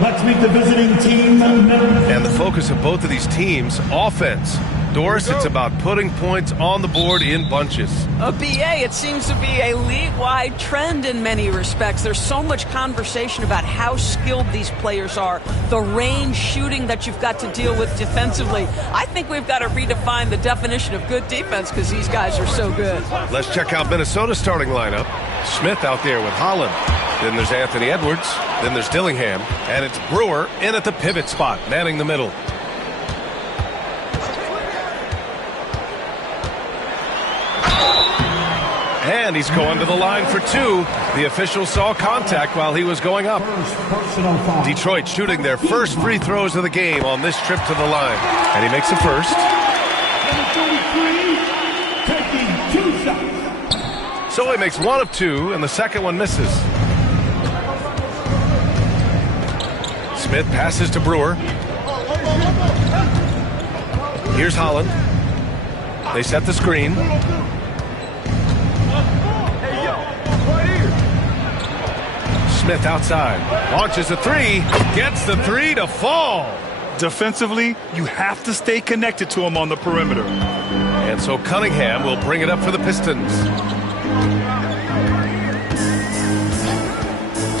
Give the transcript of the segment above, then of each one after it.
Let's meet the visiting team members. And the focus of both of these teams, offense. Doris, it's about putting points on the board in bunches. BA, it seems to be a league-wide trend in many respects. There's so much conversation about how skilled these players are, the range shooting that you've got to deal with defensively. I think we've got to redefine the definition of good defense because these guys are so good. Let's check out Minnesota's starting lineup. Smith out there with Holland. Then there's Anthony Edwards. Then there's Dillingham. And it's Brewer in at the pivot spot, manning the middle. And he's going to the line for two. The official saw contact while he was going up. Detroit shooting their first free throws of the game on this trip to the line. And he makes the first. So he makes one of two, and the second one misses. Smith passes to Brewer. Here's Holland. They set the screen. Smith outside, launches a three, gets the three to fall. Defensively, you have to stay connected to him on the perimeter. And so Cunningham will bring it up for the Pistons.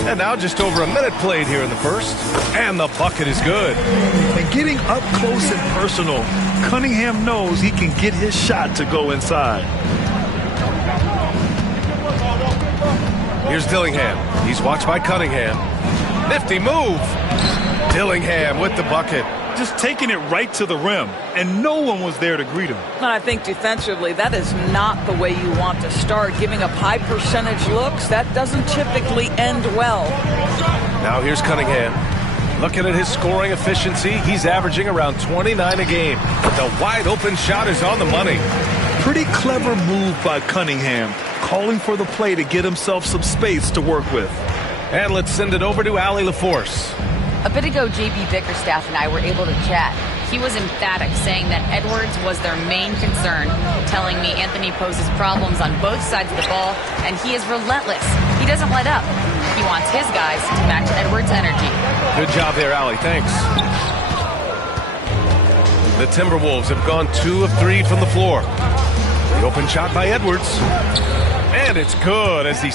And now just over a minute played here in the first. And the bucket is good. And getting up close and personal, Cunningham knows he can get his shot to go inside. Here's Dillingham. He's watched by Cunningham. Nifty move. Dillingham with the bucket. Just taking it right to the rim, and no one was there to greet him. And I think defensively, that is not the way you want to start. Giving up high percentage looks, that doesn't typically end well. Now here's Cunningham. Looking at his scoring efficiency, he's averaging around 29 a game. But the wide open shot is on the money. Pretty clever move by Cunningham, calling for the play to get himself some space to work with. And let's send it over to Allie LaForce. A bit ago, JB Bickerstaff and I were able to chat. He was emphatic, saying that Edwards was their main concern, telling me Anthony poses problems on both sides of the ball, and he is relentless. He doesn't let up. He wants his guys to match Edwards' energy. Good job there, Allie. Thanks. The Timberwolves have gone 2 of 3 from the floor. The open shot by Edwards. And it's good as he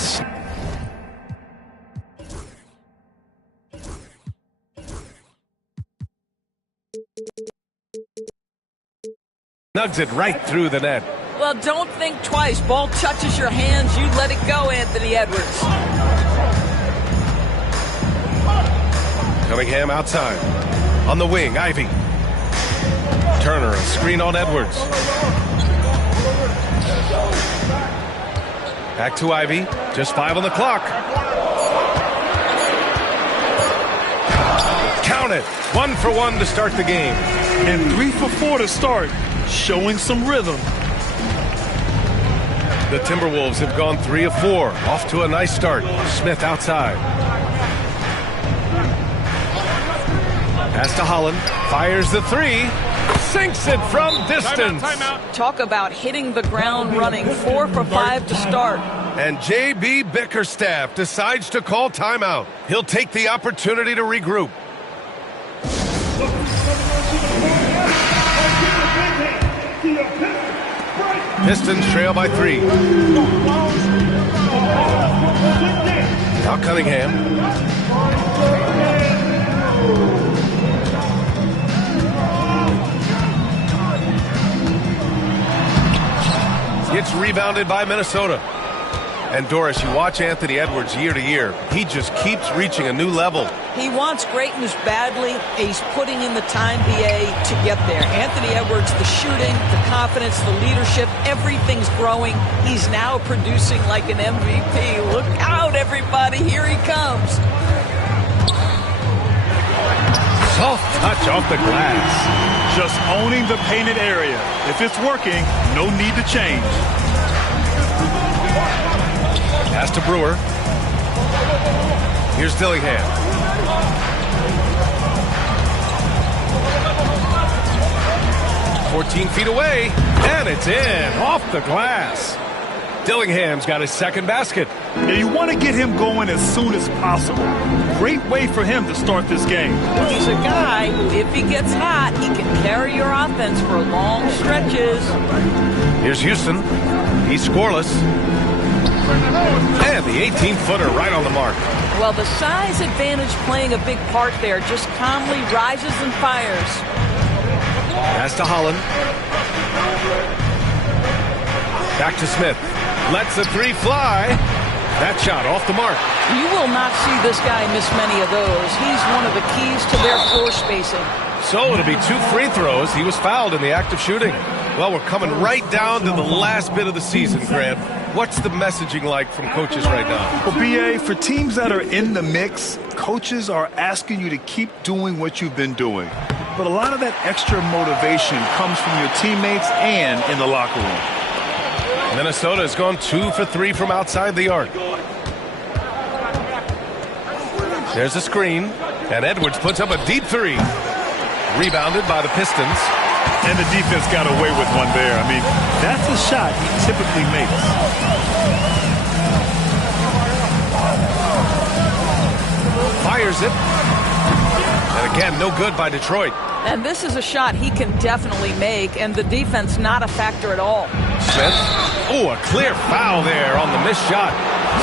snugs it right through the net. Well, don't think twice. Ball touches your hands, you let it go, Anthony Edwards. Cunningham outside. On the wing, Ivy. Turner, a screen on Edwards. Back to Ivy. Just 5 on the clock. Count it. 1 for 1 to start the game. And 3 for 4 to start. Showing some rhythm. The Timberwolves have gone 3 of 4. Off to a nice start. Smith outside. Pass to Holland. Fires the 3. Sinks it from distance. Timeout. Talk about hitting the ground running. 4 for 5 to start. And JB Bickerstaff decides to call timeout. He'll take the opportunity to regroup. Pistons trail by 3. Now Cunningham. It's rebounded by Minnesota. And Doris, you watch Anthony Edwards year to year. He just keeps reaching a new level. He wants greatness badly. He's putting in the time, BA, to get there. Anthony Edwards, the shooting, the confidence, the leadership, everything's growing. He's now producing like an MVP. Look out, everybody. Here he comes. Soft touch off the glass. Just owning the painted area. If it's working, no need to change. Pass to Brewer. Here's Dillingham. "14 feet away, and it's in, off the glass. Dillingham's got his second basket. And you want to get him going as soon as possible. Great way for him to start this game. He's a guy who, if he gets hot, he can carry your offense for long stretches. Here's Houston. He's scoreless. And the 18-footer right on the mark. Well, the size advantage playing a big part there. Just calmly rises and fires. Pass to Holland. Back to Smith. Lets the three fly. That shot off the mark. You will not see this guy miss many of those. He's one of the keys to their floor spacing. So it'll be 2 free throws. He was fouled in the act of shooting. Well, we're coming right down to the last bit of the season, Grant. What's the messaging like from coaches right now? Well, B.A., for teams that are in the mix, coaches are asking you to keep doing what you've been doing. But a lot of that extra motivation comes from your teammates and in the locker room. Minnesota has gone 2 for 3 from outside the arc. There's a screen, and Edwards puts up a deep three. Rebounded by the Pistons. And the defense got away with one there. I mean, that's a shot he typically makes. Fires it. And again, no good by Detroit. And this is a shot he can definitely make, and the defense not a factor at all. Smith. Oh, a clear foul there on the missed shot.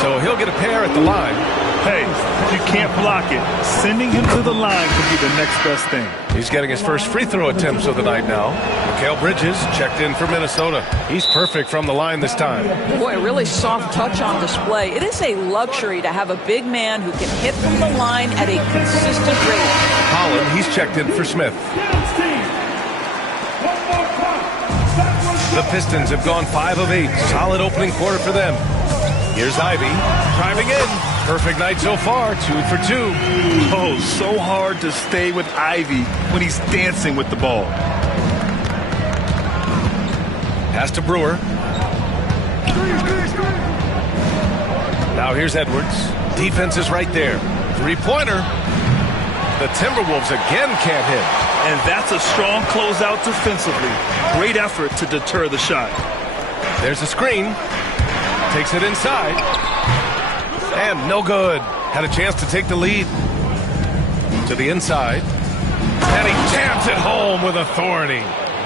So he'll get a pair at the line. Hey, if you can't block it, sending him to the line could be the next best thing. He's getting his first free throw attempts of the night now. Mikal Bridges checked in for Minnesota. He's perfect from the line this time. Boy, really soft touch on display. It is a luxury to have a big man who can hit from the line at a consistent rate. Holland, he's checked in for Smith. The Pistons have gone 5 of 8. Solid opening quarter for them. Here's Ivy driving in. Perfect night so far, 2 for 2. Oh, so hard to stay with Ivy when he's dancing with the ball. Pass to Brewer. Now here's Edwards. Defense is right there. Three-pointer. The Timberwolves again can't hit. And that's a strong closeout defensively. Great effort to deter the shot. There's a screen. Takes it inside. And no good. Had a chance to take the lead. To the inside. And he jams it home with authority.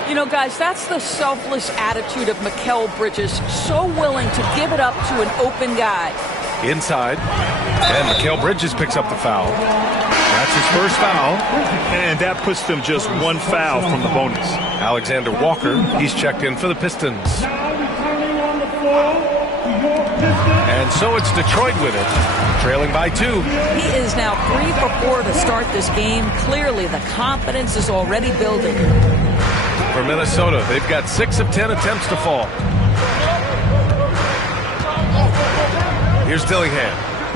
You know, guys, that's the selfless attitude of Mikal Bridges. So willing to give it up to an open guy. Inside. And Mikal Bridges picks up the foul. That's his first foul. And that puts them just 1 foul from the bonus. Alexander Walker, he's checked in for the Pistons. And so it's Detroit with it, trailing by 2. He is now 3 for 4 to start this game. Clearly, the confidence is already building. For Minnesota, they've got 6 of 10 attempts to fall. Here's Dillingham.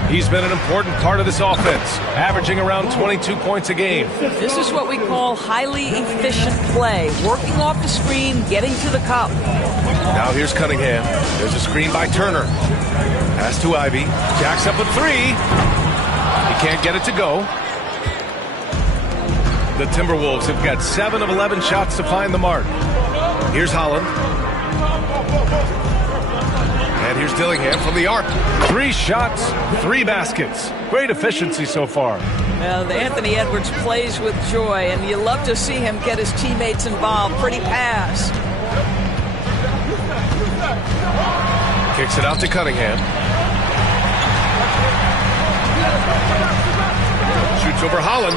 He's been an important part of this offense, averaging around 22 points a game. This is what we call highly efficient play. Working off the screen, getting to the cup. Now here's Cunningham. There's a screen by Turner. Pass to Ivy. Jacks up a 3. He can't get it to go. The Timberwolves have got 7 of 11 shots to find the mark. Here's Holland. And here's Dillingham from the arc. 3 shots, 3 baskets. Great efficiency so far. Well, Anthony Edwards plays with joy, and you love to see him get his teammates involved. Pretty pass. Kicks it out to Cunningham. Shoots over Holland.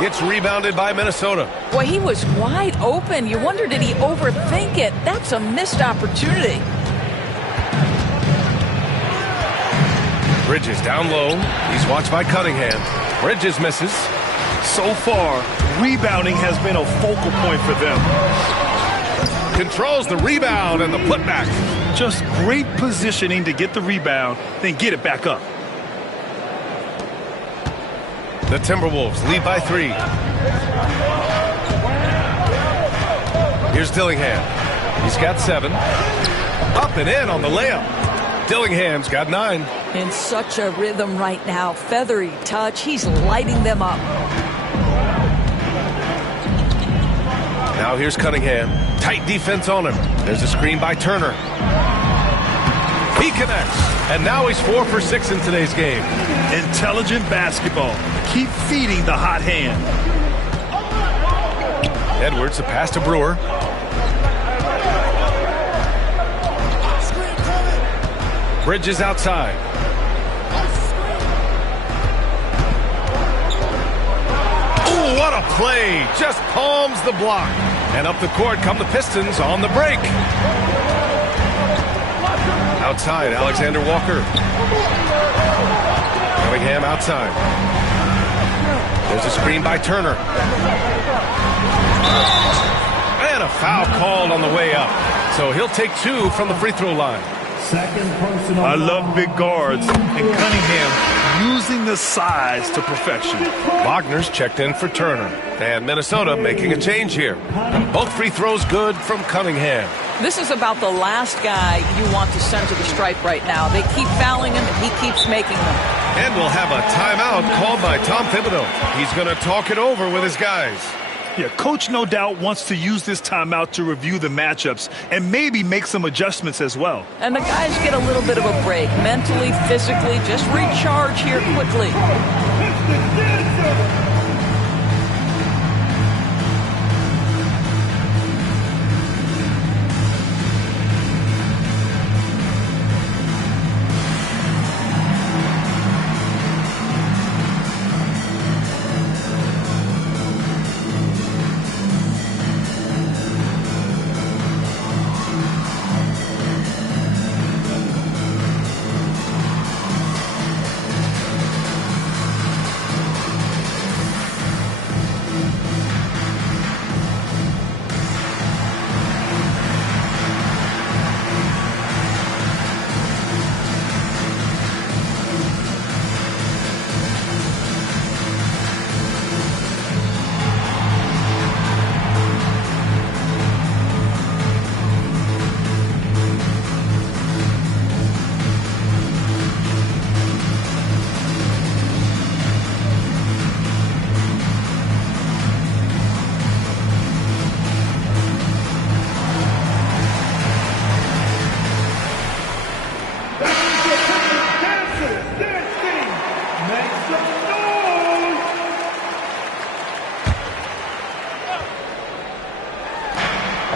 Gets rebounded by Minnesota. Boy, he was wide open. You wonder, did he overthink it? That's a missed opportunity. Bridges down low. He's watched by Cunningham. Bridges misses. So far, rebounding has been a focal point for them. Controls the rebound and the putback. Just great positioning to get the rebound, then get it back up. The Timberwolves lead by 3. Here's Dillingham. He's got 7. Up and in on the layup. Dillingham's got 9. In such a rhythm right now. Feathery touch. He's lighting them up. Now here's Cunningham. Tight defense on him. There's a screen by Turner. He connects, and now he's 4 for 6 in today's game. Intelligent basketball. Keep feeding the hot hand. Edwards, the pass to Brewer. Bridges outside. Oh, what a play. Just palms the block. And up the court come the Pistons on the break. Outside, Alexander Walker. Cunningham outside. There's a screen by Turner. And a foul called on the way up. So he'll take 2 from the free throw line. I love big guards, and Cunningham using the size to perfection. Wagner's checked in for Turner. And Minnesota making a change here. Both free throws good from Cunningham. This is about the last guy you want to send to the stripe right now. They keep fouling him, and he keeps making them. And we'll have a timeout called by Tom Thibodeau. He's going to talk it over with his guys. Yeah, Coach no doubt wants to use this timeout to review the matchups and maybe make some adjustments as well. And the guys get a little bit of a break, mentally, physically, just recharge here quickly.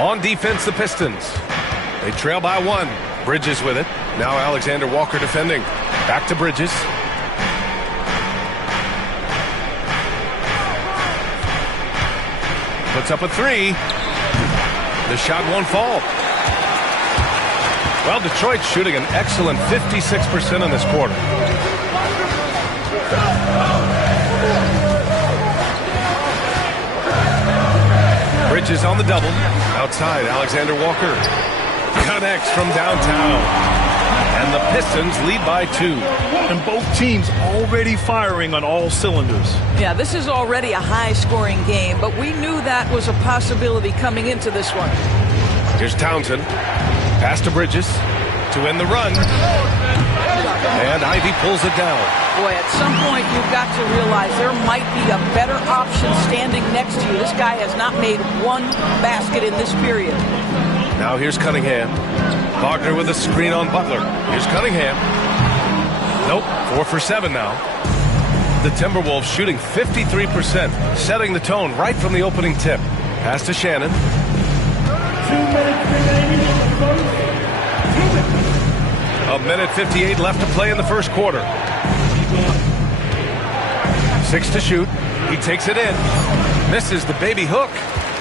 On defense, the Pistons. They trail by 1. Bridges with it. Now Alexander Walker defending. Back to Bridges. Puts up a 3. The shot won't fall. Well, Detroit's shooting an excellent 56% in this quarter. Bridges on the double. Outside, Alexander Walker connects from downtown. And the Pistons lead by 2. And both teams already firing on all cylinders. Yeah, this is already a high-scoring game, but we knew that was a possibility coming into this one. Here's Townsend. Pass to Bridges to end the run. And Ivy pulls it down. Boy, at some point you've got to realize there might be a better option standing next to you. This guy has not made one basket in this period. Now here's Cunningham. Wagner with a screen on Butler. Here's Cunningham. Nope, 4 for 7 now. The Timberwolves shooting 53%, setting the tone right from the opening tip. Pass to Shannon. 2 minutes remaining in the first. 1 minute 58 left to play in the first quarter. 6 to shoot. He takes it in. Misses the baby hook.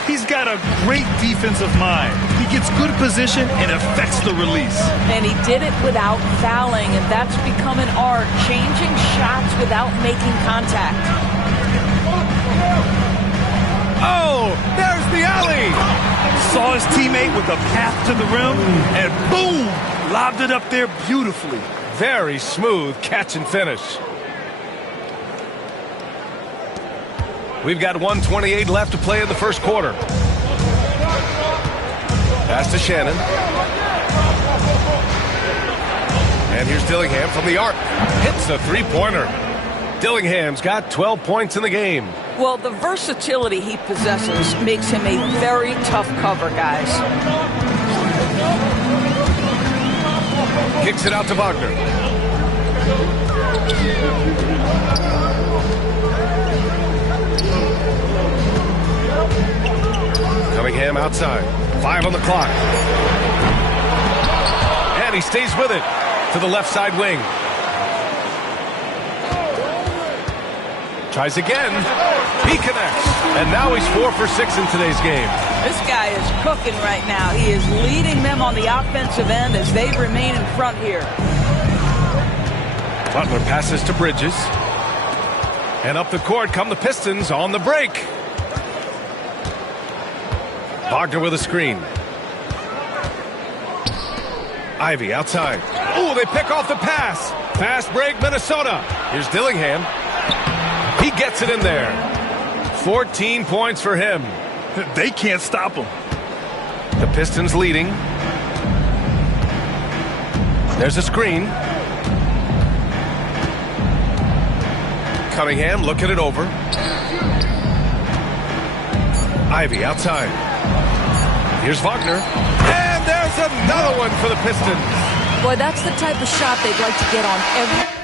He's got a great defensive mind. He gets good position and affects the release. And he did it without fouling, and that's become an art, changing shots without making contact. Oh, there's the alley. Saw his teammate with a path to the rim, and boom, lobbed it up there beautifully. Very smooth catch and finish. We've got 1:28 left to play in the first quarter. Pass to Shannon. And here's Dillingham from the arc. Hits the three-pointer. Dillingham's got 12 points in the game. Well, the versatility he possesses makes him a very tough cover, guys. Kicks it out to Wagner. Cunningham outside. 5 on the clock. And he stays with it to the left side wing. Tries again. He connects. And now he's 4 for 6 in today's game. This guy is cooking right now. He is leading them on the offensive end as they remain in front here. Butler passes to Bridges. And up the court come the Pistons on the break. Wagner with a screen. Ivy outside. Oh, they pick off the pass. Fast break, Minnesota. Here's Dillingham. He gets it in there. 14 points for him. They can't stop him. The Pistons leading. There's a screen. Cunningham looking it over. Ivy outside. Here's Wagner. And there's another one for the Pistons. Boy, that's the type of shot they'd like to get on every...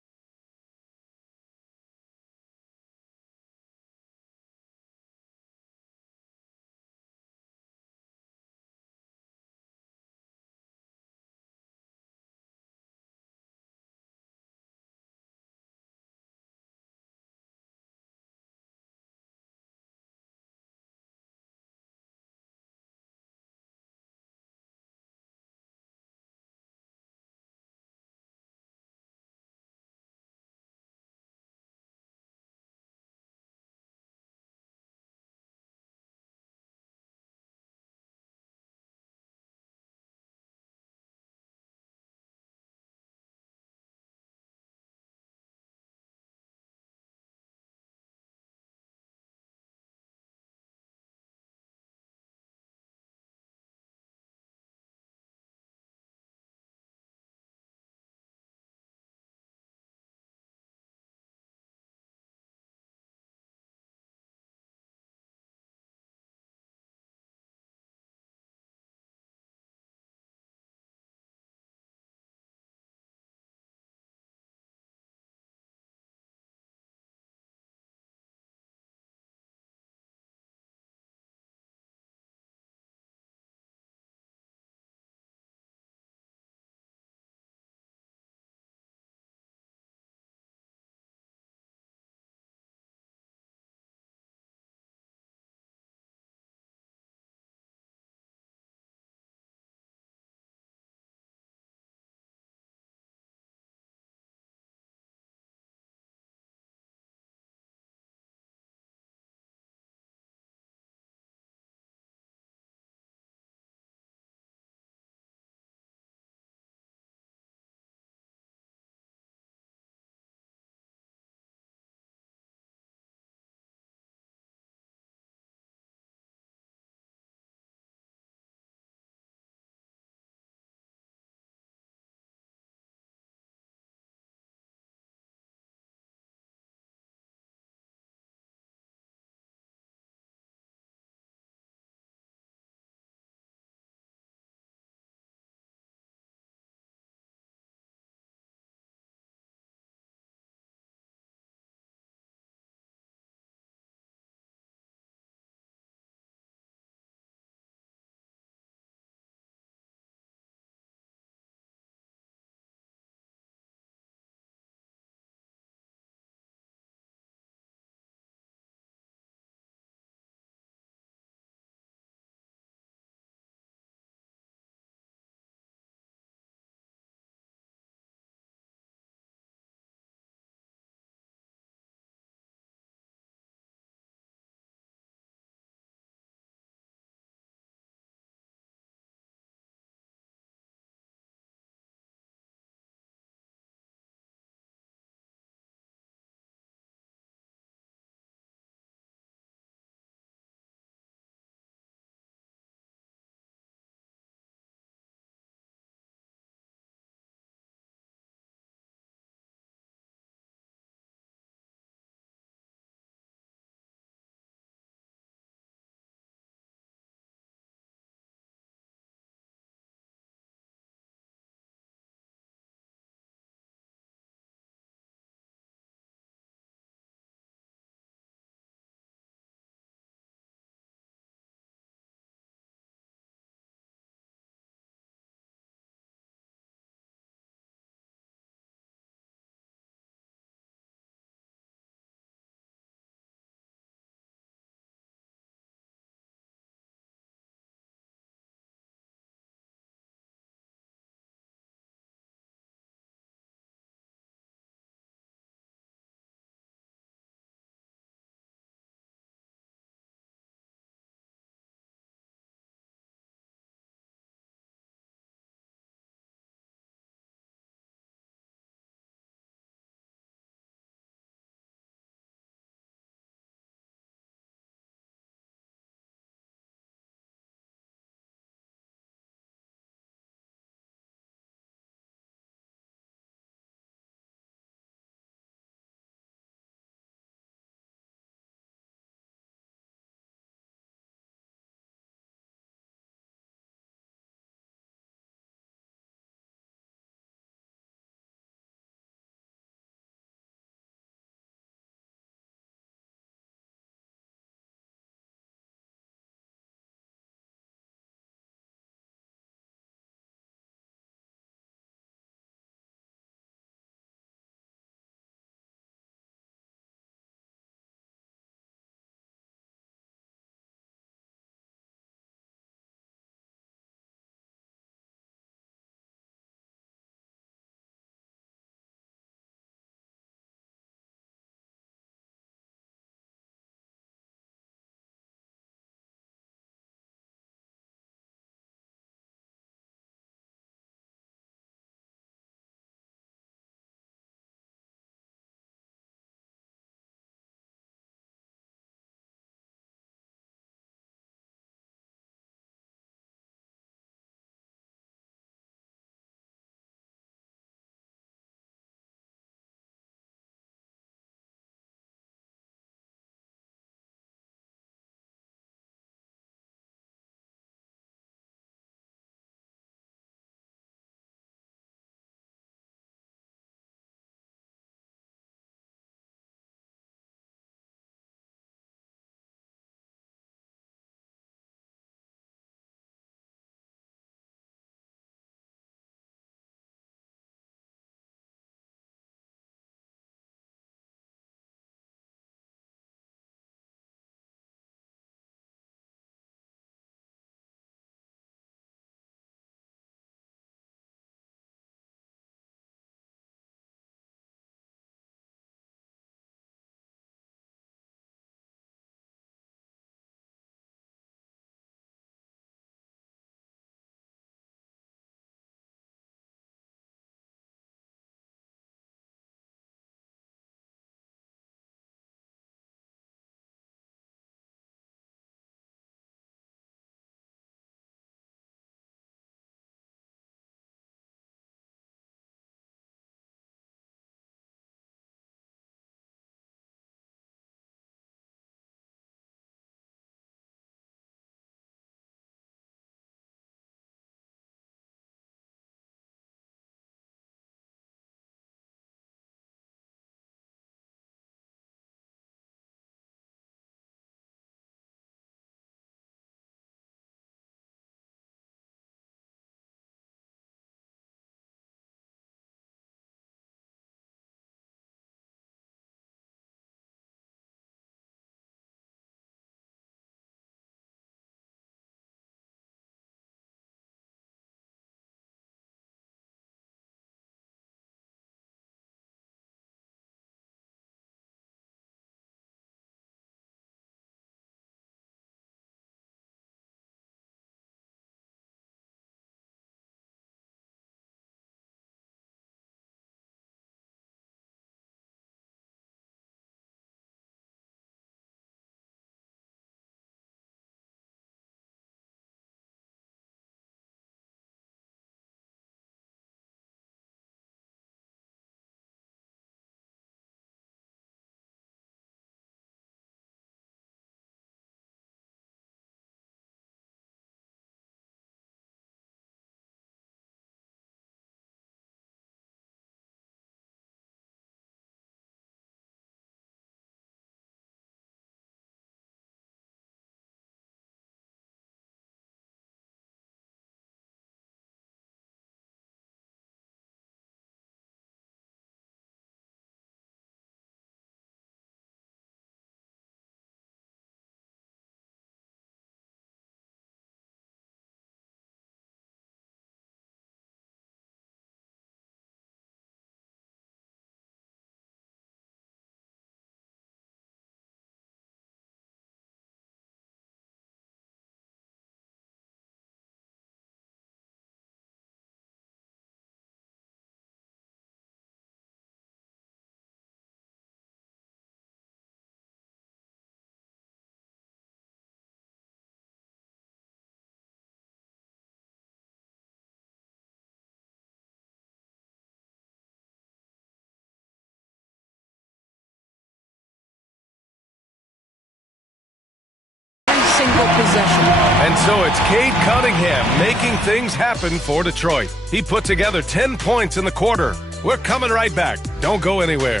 And so it's Cade Cunningham making things happen for Detroit. He put together 10 points in the quarter. We're coming right back. Don't go anywhere.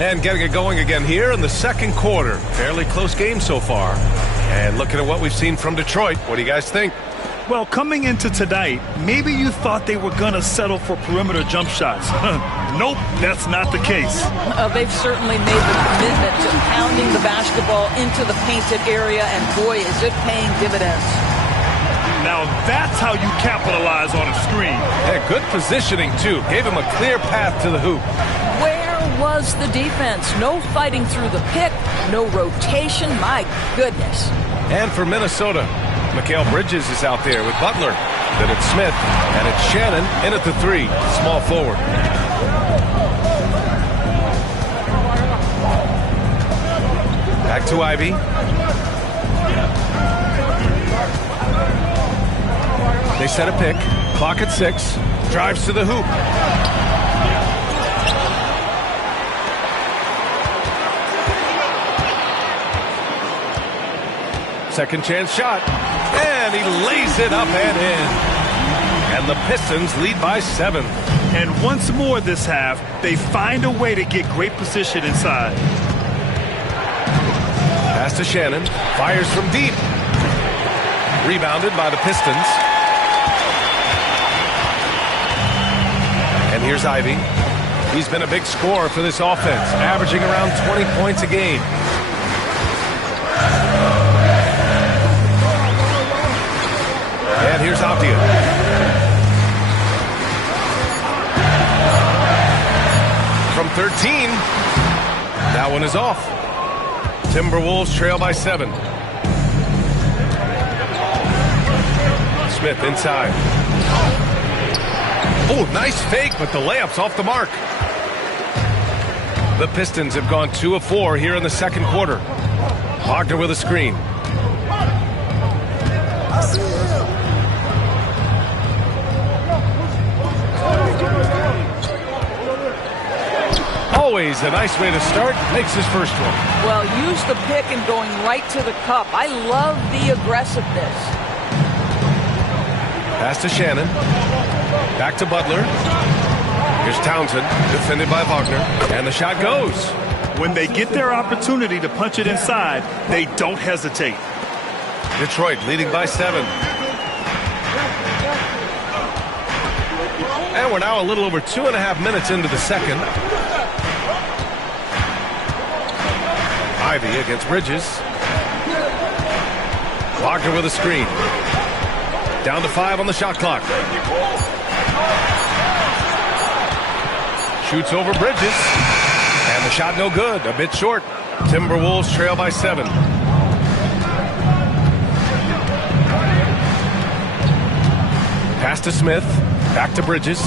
And getting it going again here in the second quarter. Fairly close game so far. And looking at what we've seen from Detroit, what do you guys think? Well, coming into tonight, maybe you thought they were going to settle for perimeter jump shots. Nope, that's not the case. They've certainly made the commitment to pounding the basketball into the painted area, and boy, is it paying dividends. Now that's how you capitalize on a screen. Yeah, good positioning, too. Gave him a clear path to the hoop. Where was the defense? No fighting through the pick, no rotation. My goodness. And for Minnesota, Mikal Bridges is out there with Butler. Then it's Smith, and it's Shannon in at the 3, small forward. Back to Ivy. They set a pick. Clock at 6. Drives to the hoop. Second chance shot. And he lays it up and in. And the Pistons lead by 7. And once more this half, they find a way to get great position inside. Pass to Shannon. Fires from deep. Rebounded by the Pistons. And here's Ivy. He's been a big scorer for this offense, averaging around 20 points a game. And here's Avdia. From 13. That one is off. Timberwolves trail by 7. Smith inside. Oh, nice fake, but the layup's off the mark. The Pistons have gone 2 of 4 here in the second quarter. Wagner with a screen. Always a nice way to start. Makes his first one. Well, use the pick and going right to the cup. I love the aggressiveness. Pass to Shannon. Back to Butler. Here's Townsend, defended by Wagner. And the shot goes. When they get their opportunity to punch it inside, they don't hesitate. Detroit leading by 7. And we're now a little over 2.5 minutes into the second. Ivy against Bridges. Wagner with a screen. Down to 5 on the shot clock. Shoots over Bridges. And the shot no good. A bit short. Timberwolves trail by 7. Pass to Smith. Back to Bridges.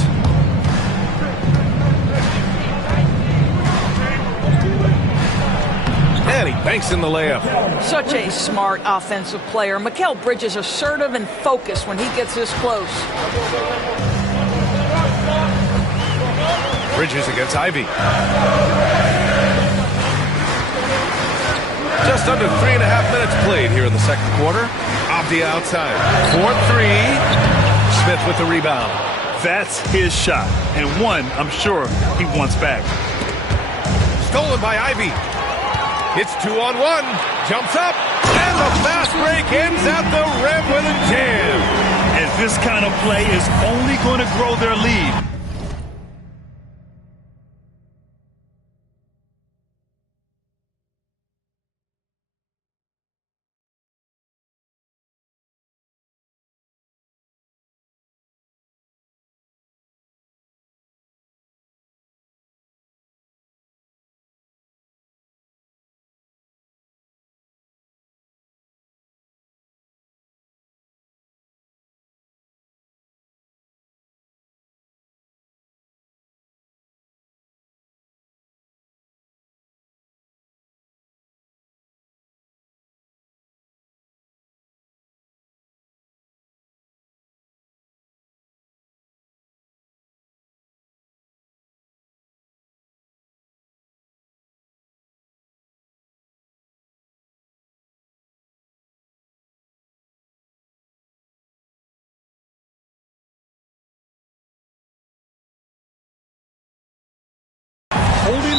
And he banks in the layup. Such a smart offensive player. Mikal Bridges assertive and focused when he gets this close. Bridges against Ivy. Just under 3.5 minutes played here in the second quarter. Avdia outside. 4-3. Smith with the rebound. That's his shot, and one I'm sure he wants back. Stolen by Ivy. It's 2-on-1. Jumps up. And the fast break ends at the rim with a jam. And this kind of play is only going to grow their lead.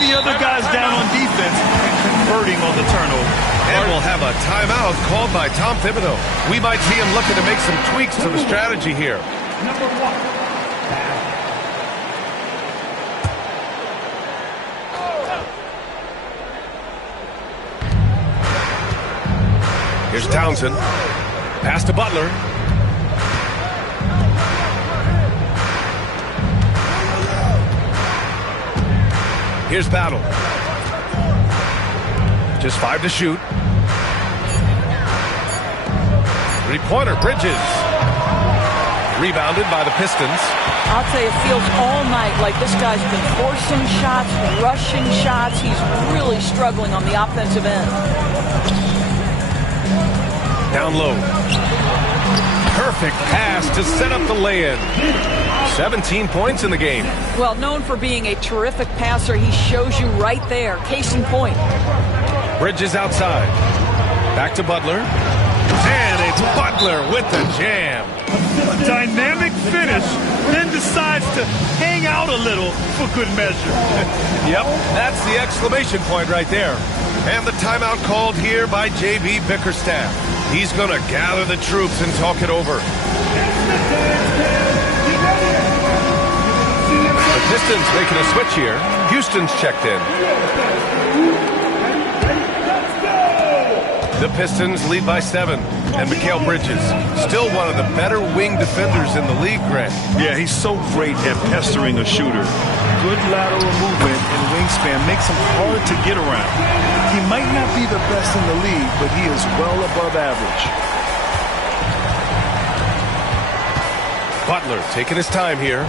the other guys down on defense and converting on the turnover. And we'll have a timeout called by Tom Thibodeau. We might see him looking to make some tweaks to the strategy here. Number 1. Here's Townsend. Pass to Butler. Here's Battle. Just 5 to shoot. Three-pointer, Bridges. Rebounded by the Pistons. I'll tell you, it feels all night like this guy's been forcing shots, rushing shots. He's really struggling on the offensive end. Down low. Perfect pass to set up the lay-in. 17 points in the game. Well, known for being a terrific passer, he shows you right there. Case in point. Bridges outside. Back to Butler. And it's Butler with the jam. A dynamic finish, then decides to hang out a little for good measure. Yep, that's the exclamation point right there. And the timeout called here by J.B. Bickerstaff. He's going to gather the troops and talk it over. The Pistons making a switch here. Houston's checked in. The Pistons lead by 7. And Mikal Bridges, still one of the better wing defenders in the league, Grant. Yeah, he's so great at pestering a shooter. Good lateral movement and wingspan makes him hard to get around. He might not be the best in the league, but he is well above average. Butler taking his time here.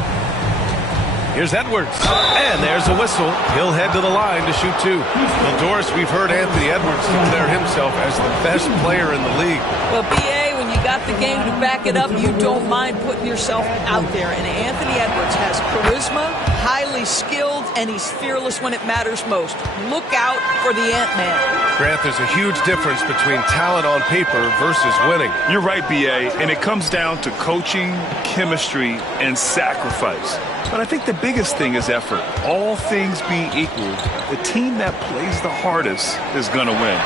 Here's Edwards. And there's a whistle. He'll head to the line to shoot 2. Well, Doris, we've heard Anthony Edwards declare himself as the best player in the league. Well, B.A., when you got the game to back it up, you don't mind putting yourself out there. And Anthony Edwards has charisma, highly skilled, and he's fearless when it matters most. Look out for the Ant-Man. Grant, there's a huge difference between talent on paper versus winning. You're right, B.A., and it comes down to coaching, chemistry, and sacrifice. But I think the biggest thing is effort. All things being equal, the team that plays the hardest is going to win.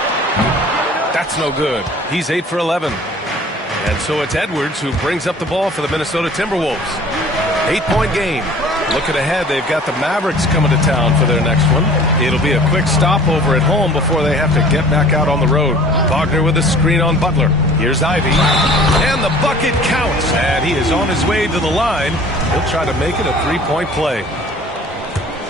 That's no good. He's 8 for 11. And so it's Edwards who brings up the ball for the Minnesota Timberwolves. 8-point game. Looking ahead, they've got the Mavericks coming to town for their next one. It'll be a quick stopover at home before they have to get back out on the road. Wagner with a screen on Butler. Here's Ivy. And the bucket counts. And he is on his way to the line. He'll try to make it a 3-point play.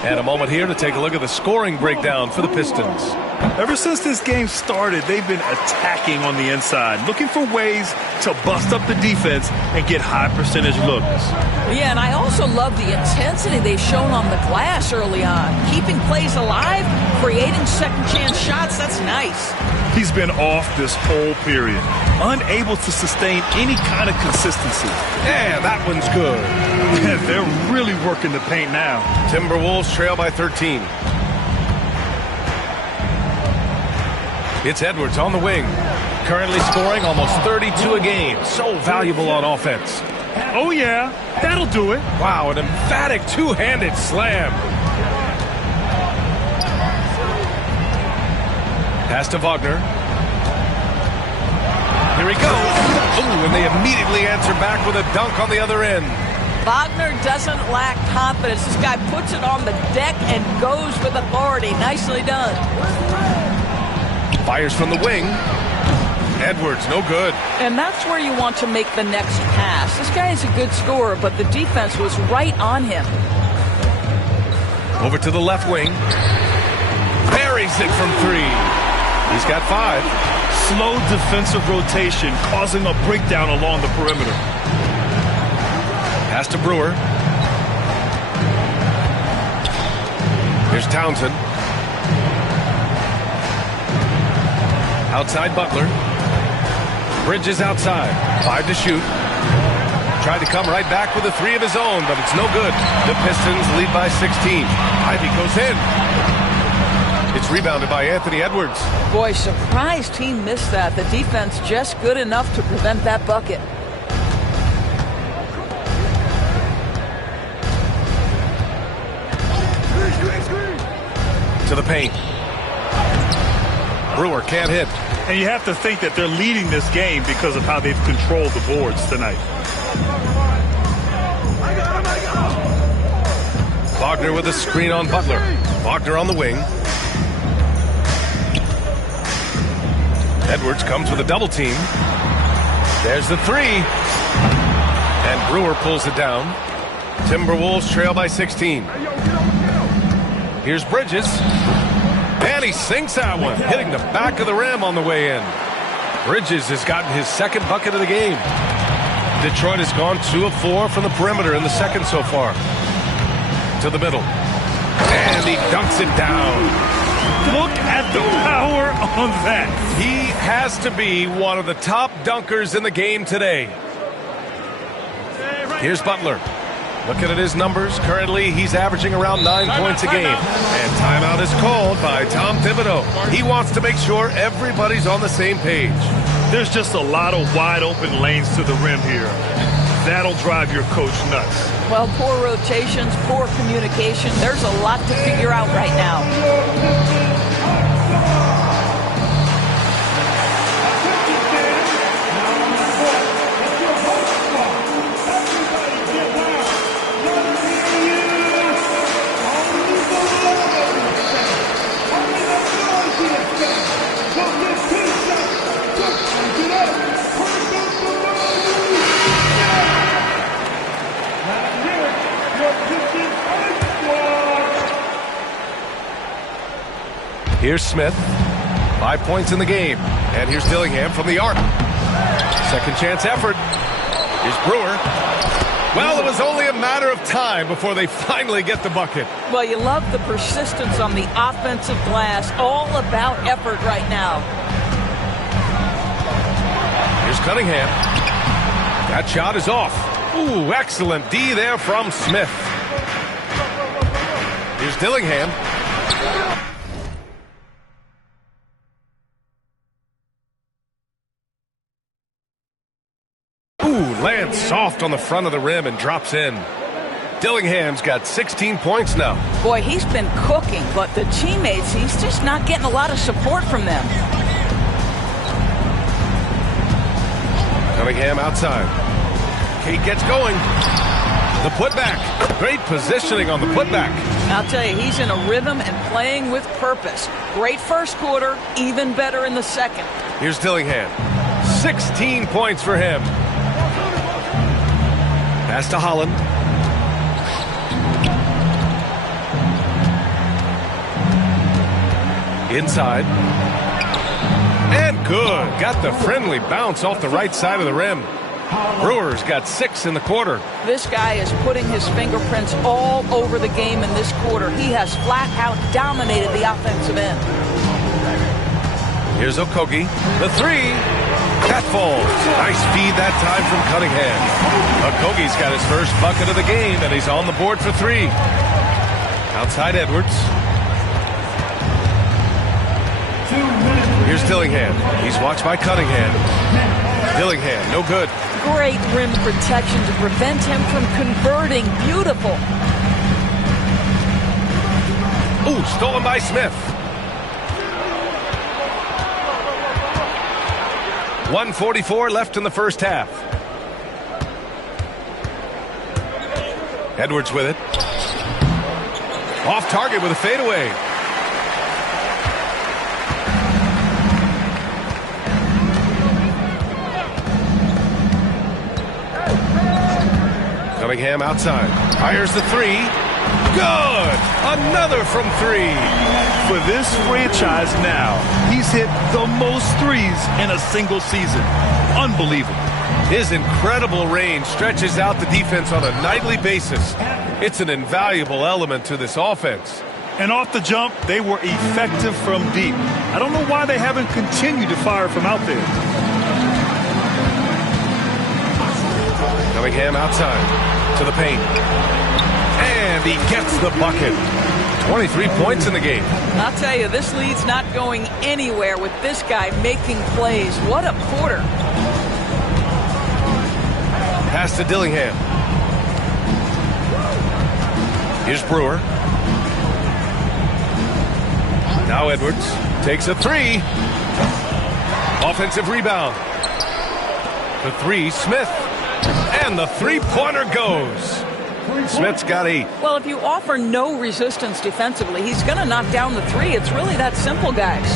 And a moment here to take a look at the scoring breakdown for the Pistons. Ever since this game started, they've been attacking on the inside, looking for ways to bust up the defense and get high percentage looks. Yeah, and I also love the intensity they've shown on the glass early on. Keeping plays alive, creating second chance shots, that's nice. He's been off this whole period, unable to sustain any kind of consistency. Yeah, that one's good. They're really working the paint now. Timberwolves trail by 13. It's Edwards on the wing. Currently scoring almost 32 a game. So valuable on offense. Oh, yeah. That'll do it. Wow, an emphatic two-handed slam. Pass to Wagner. Here he goes. Ooh, and they immediately answer back with a dunk on the other end. Wagner doesn't lack confidence. This guy puts it on the deck and goes with authority. Nicely done. Fires from the wing. Edwards, no good. And that's where you want to make the next pass. This guy is a good scorer, but the defense was right on him. Over to the left wing. Buries it from 3. He's got 5. Slow defensive rotation causing a breakdown along the perimeter. Pass to Brewer. Here's Townsend. Outside Butler. Bridges outside. 5 to shoot. Tried to come right back with a 3 of his own, but it's no good. The Pistons lead by 16. Ivy goes in. It's rebounded by Anthony Edwards. Boy, surprised he missed that. The defense just good enough to prevent that bucket. the paint. Brewer can't hit. And you have to think that they're leading this game because of how they've controlled the boards tonight. Wagner with a screen on Butler. Wagner on the wing. Edwards comes with a double team. There's the three. And Brewer pulls it down. Timberwolves trail by 16. Here's Bridges. And he sinks that one, hitting the back of the rim on the way in. Bridges has gotten his second bucket of the game. Detroit has gone 2 of 4 from the perimeter in the second so far. To the middle. And he dunks it down. Look at the power on that. He has to be one of the top dunkers in the game today. Here's Butler. Looking at his numbers, currently he's averaging around 9 points a game. And timeout is called by Tom Thibodeau. He wants to make sure everybody's on the same page. There's just a lot of wide open lanes to the rim here. That'll drive your coach nuts. Well, poor rotations, poor communication. There's a lot to figure out right now. Here's Smith. 5 points in the game. And here's Dillingham from the arc. Second chance effort. Here's Brewer. Well, it was only a matter of time before they finally get the bucket. Well, you love the persistence on the offensive glass. All about effort right now. Here's Cunningham. That shot is off. Ooh, excellent D there from Smith. Here's Dillingham. Lands soft on the front of the rim and drops in. Dillingham's got 16 points now. Boy, he's been cooking, but the teammates, he's just not getting a lot of support from them. Cunningham outside. Kate gets going. The putback. Great positioning on the putback. I'll tell you, he's in a rhythm and playing with purpose. Great first quarter, even better in the second. Here's Dillingham. 16 points for him. Pass to Holland. Inside. And good. Got the friendly bounce off the right side of the rim. Brewer's got 6 in the quarter. This guy is putting his fingerprints all over the game in this quarter. He has flat out dominated the offensive end. Here's Okogie. The three. That falls. Nice feed that time from Cunningham. Okogie's got his first bucket of the game, and he's on the board for 3. Outside Edwards. Here's Dillingham. He's watched by Cunningham. Dillingham, no good. Great rim protection to prevent him from converting. Beautiful. Ooh, stolen by Smith. 1:44 left in the first half. Edwards with it. Off target with a fadeaway. Cunningham outside. Fires the three. Good! Another from 3. For this franchise now, he's hit the most threes in a single season. Unbelievable. His incredible range stretches out the defense on a nightly basis. It's an invaluable element to this offense. And off the jump, they were effective from deep. I don't know why they haven't continued to fire from out there. Cunningham outside to the paint. And he gets the bucket. 23 points in the game. I'll tell you, this lead's not going anywhere with this guy making plays. What a quarter. Pass to Dillingham. Here's Brewer. Now Edwards takes a three. Offensive rebound. The three, Smith. And the three-pointer goes. Smith's got 8. Well, if you offer no resistance defensively, he's going to knock down the three. It's really that simple, guys.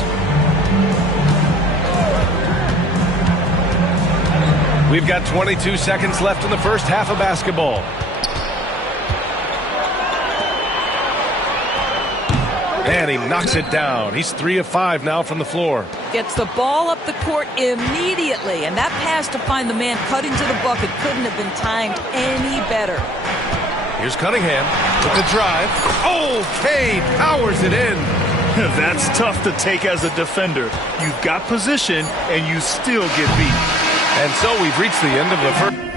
We've got 22 seconds left in the first half of basketball. And he knocks it down. He's 3 of 5 now from the floor. Gets the ball up the court immediately, and that pass to find the man cutting to the bucket couldn't have been timed any better. Here's Cunningham with the drive. Oh, Cade powers it in. That's tough to take as a defender. You've got position, and you still get beat. And so we've reached the end of the first.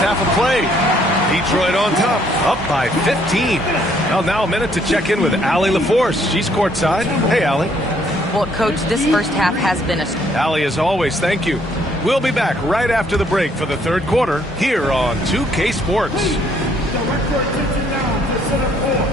half of play. Detroit on top, up by 15. Well, now a minute to check in with Allie LaForce. She's courtside. Hey, Allie. Well, Coach, this first half has been Allie, as always, thank you. We'll be back right after the break for the third quarter here on 2K Sports. Direct your attention now to center court.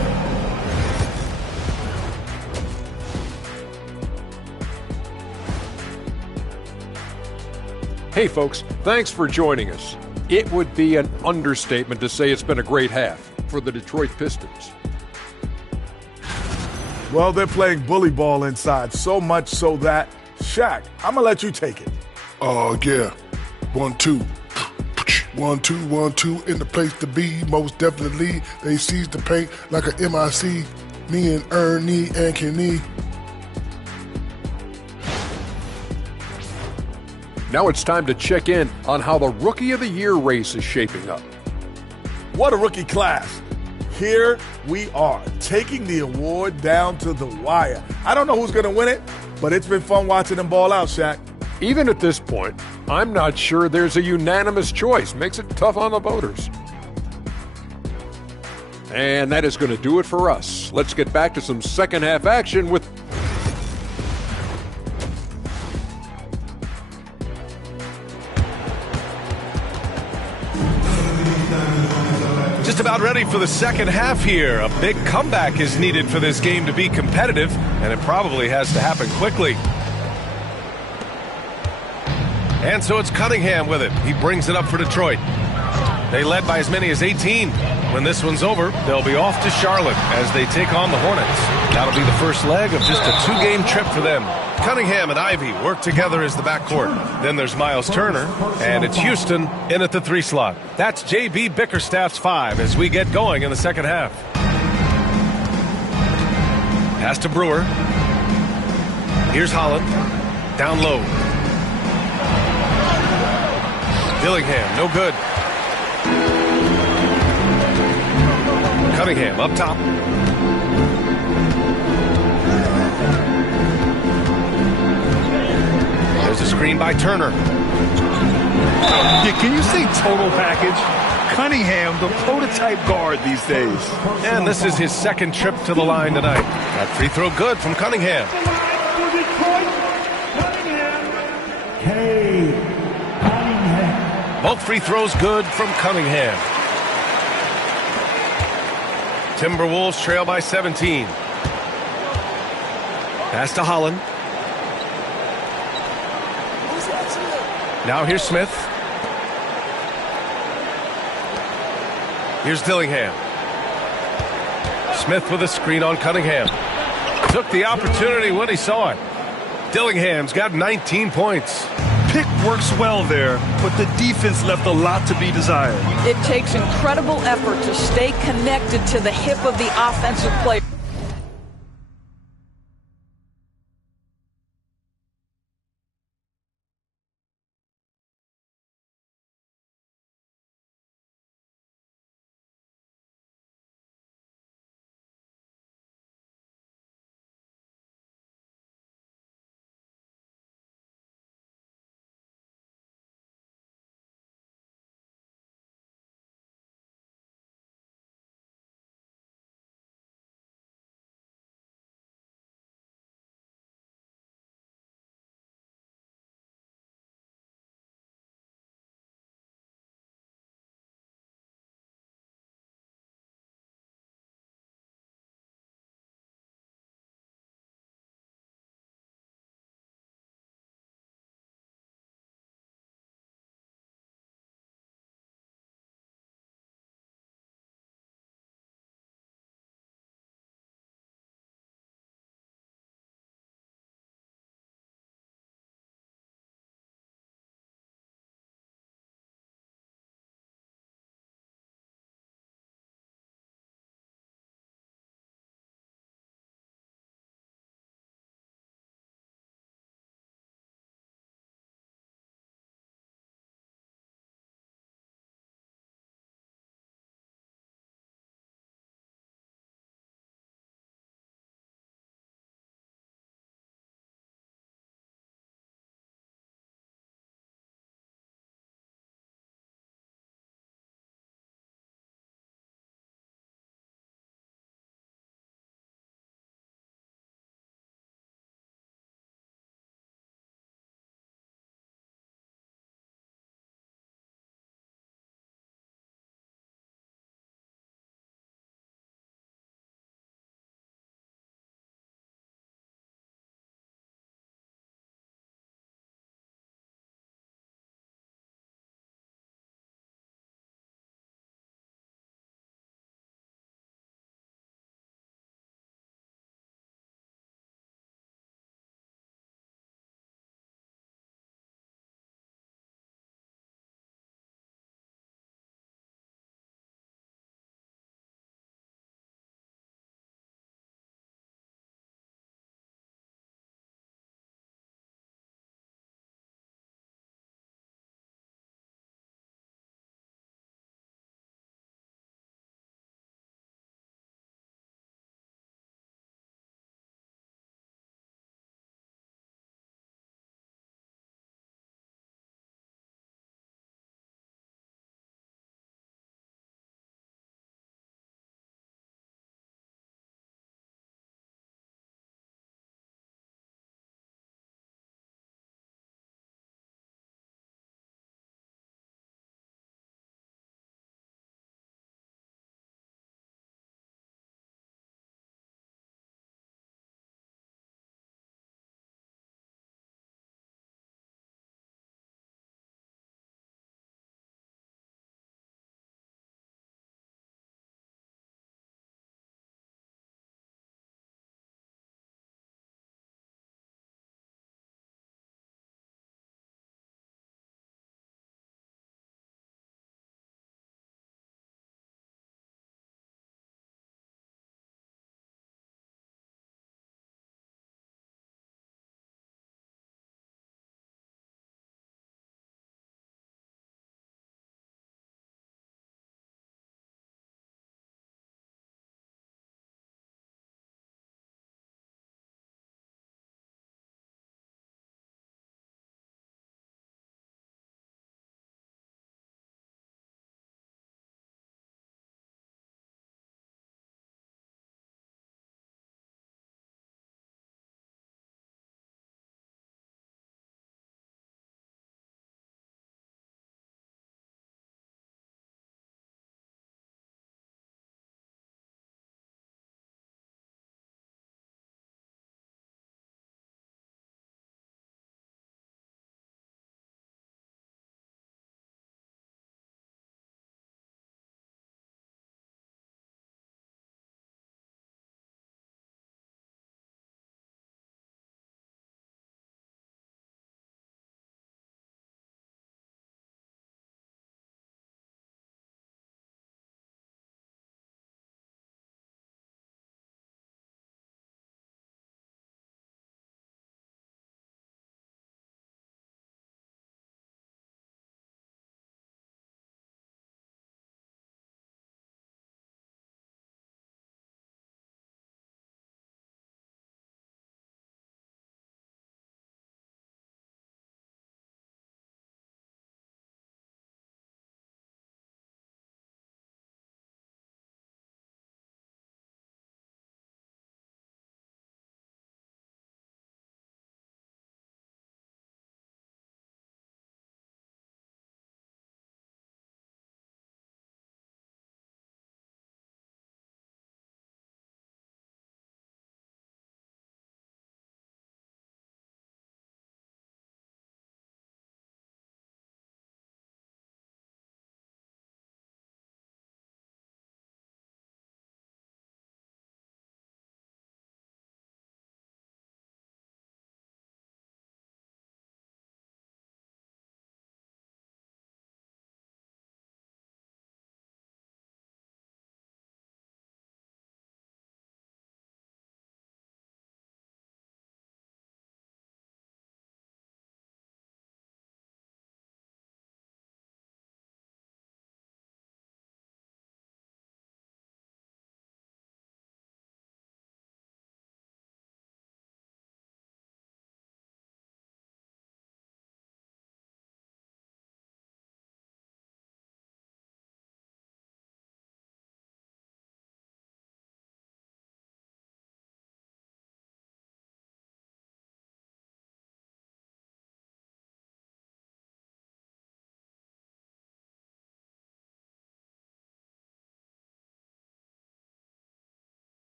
Hey folks, thanks for joining us. It would be an understatement to say it's been a great half for the Detroit Pistons. Well, they're playing bully ball inside, so much so that, Shaq, I'm going to let you take it. Oh, yeah. 1-2. 1-2, 1-2 in the place to be. Most definitely, they seize the paint like a MIC. Me and Ernie and Kenny. Now it's time to check in on how the Rookie of the Year race is shaping up. What a rookie class. Here we are, taking the award down to the wire. I don't know who's going to win it, but it's been fun watching them ball out, Shaq. Even at this point, I'm not sure there's a unanimous choice. Makes it tough on the voters. And that is going to do it for us. Let's get back to some second half action with Just about ready for the second half here. A big comeback is needed for this game to be competitive, and it probably has to happen quickly. And so it's Cunningham with it. He brings it up for Detroit. They led by as many as 18. When this one's over, they'll be off to Charlotte as they take on the Hornets. That'll be the first leg of just a two-game trip for them. Cunningham and Ivy work together as the backcourt. Then there's Miles Turner, and it's Houston in at the 3 slot. That's JB Bickerstaff's 5 as we get going in the second half. Pass to Brewer. Here's Holland. Down low. Dillingham, no good. Cunningham up top. There's a screen by Turner. Yeah, can you say total package? Cunningham, the prototype guard these days. And this is his second trip to the line tonight. That free throw good from Cunningham. Both free throws good from Cunningham. Timberwolves trail by 17. Pass to Holland. Now here's Smith. Here's Dillingham. Smith with a screen on Cunningham. Took the opportunity when he saw it. Dillingham's got 19 points. Pick works well there, but the defense left a lot to be desired. It takes incredible effort to stay connected to the hip of the offensive player.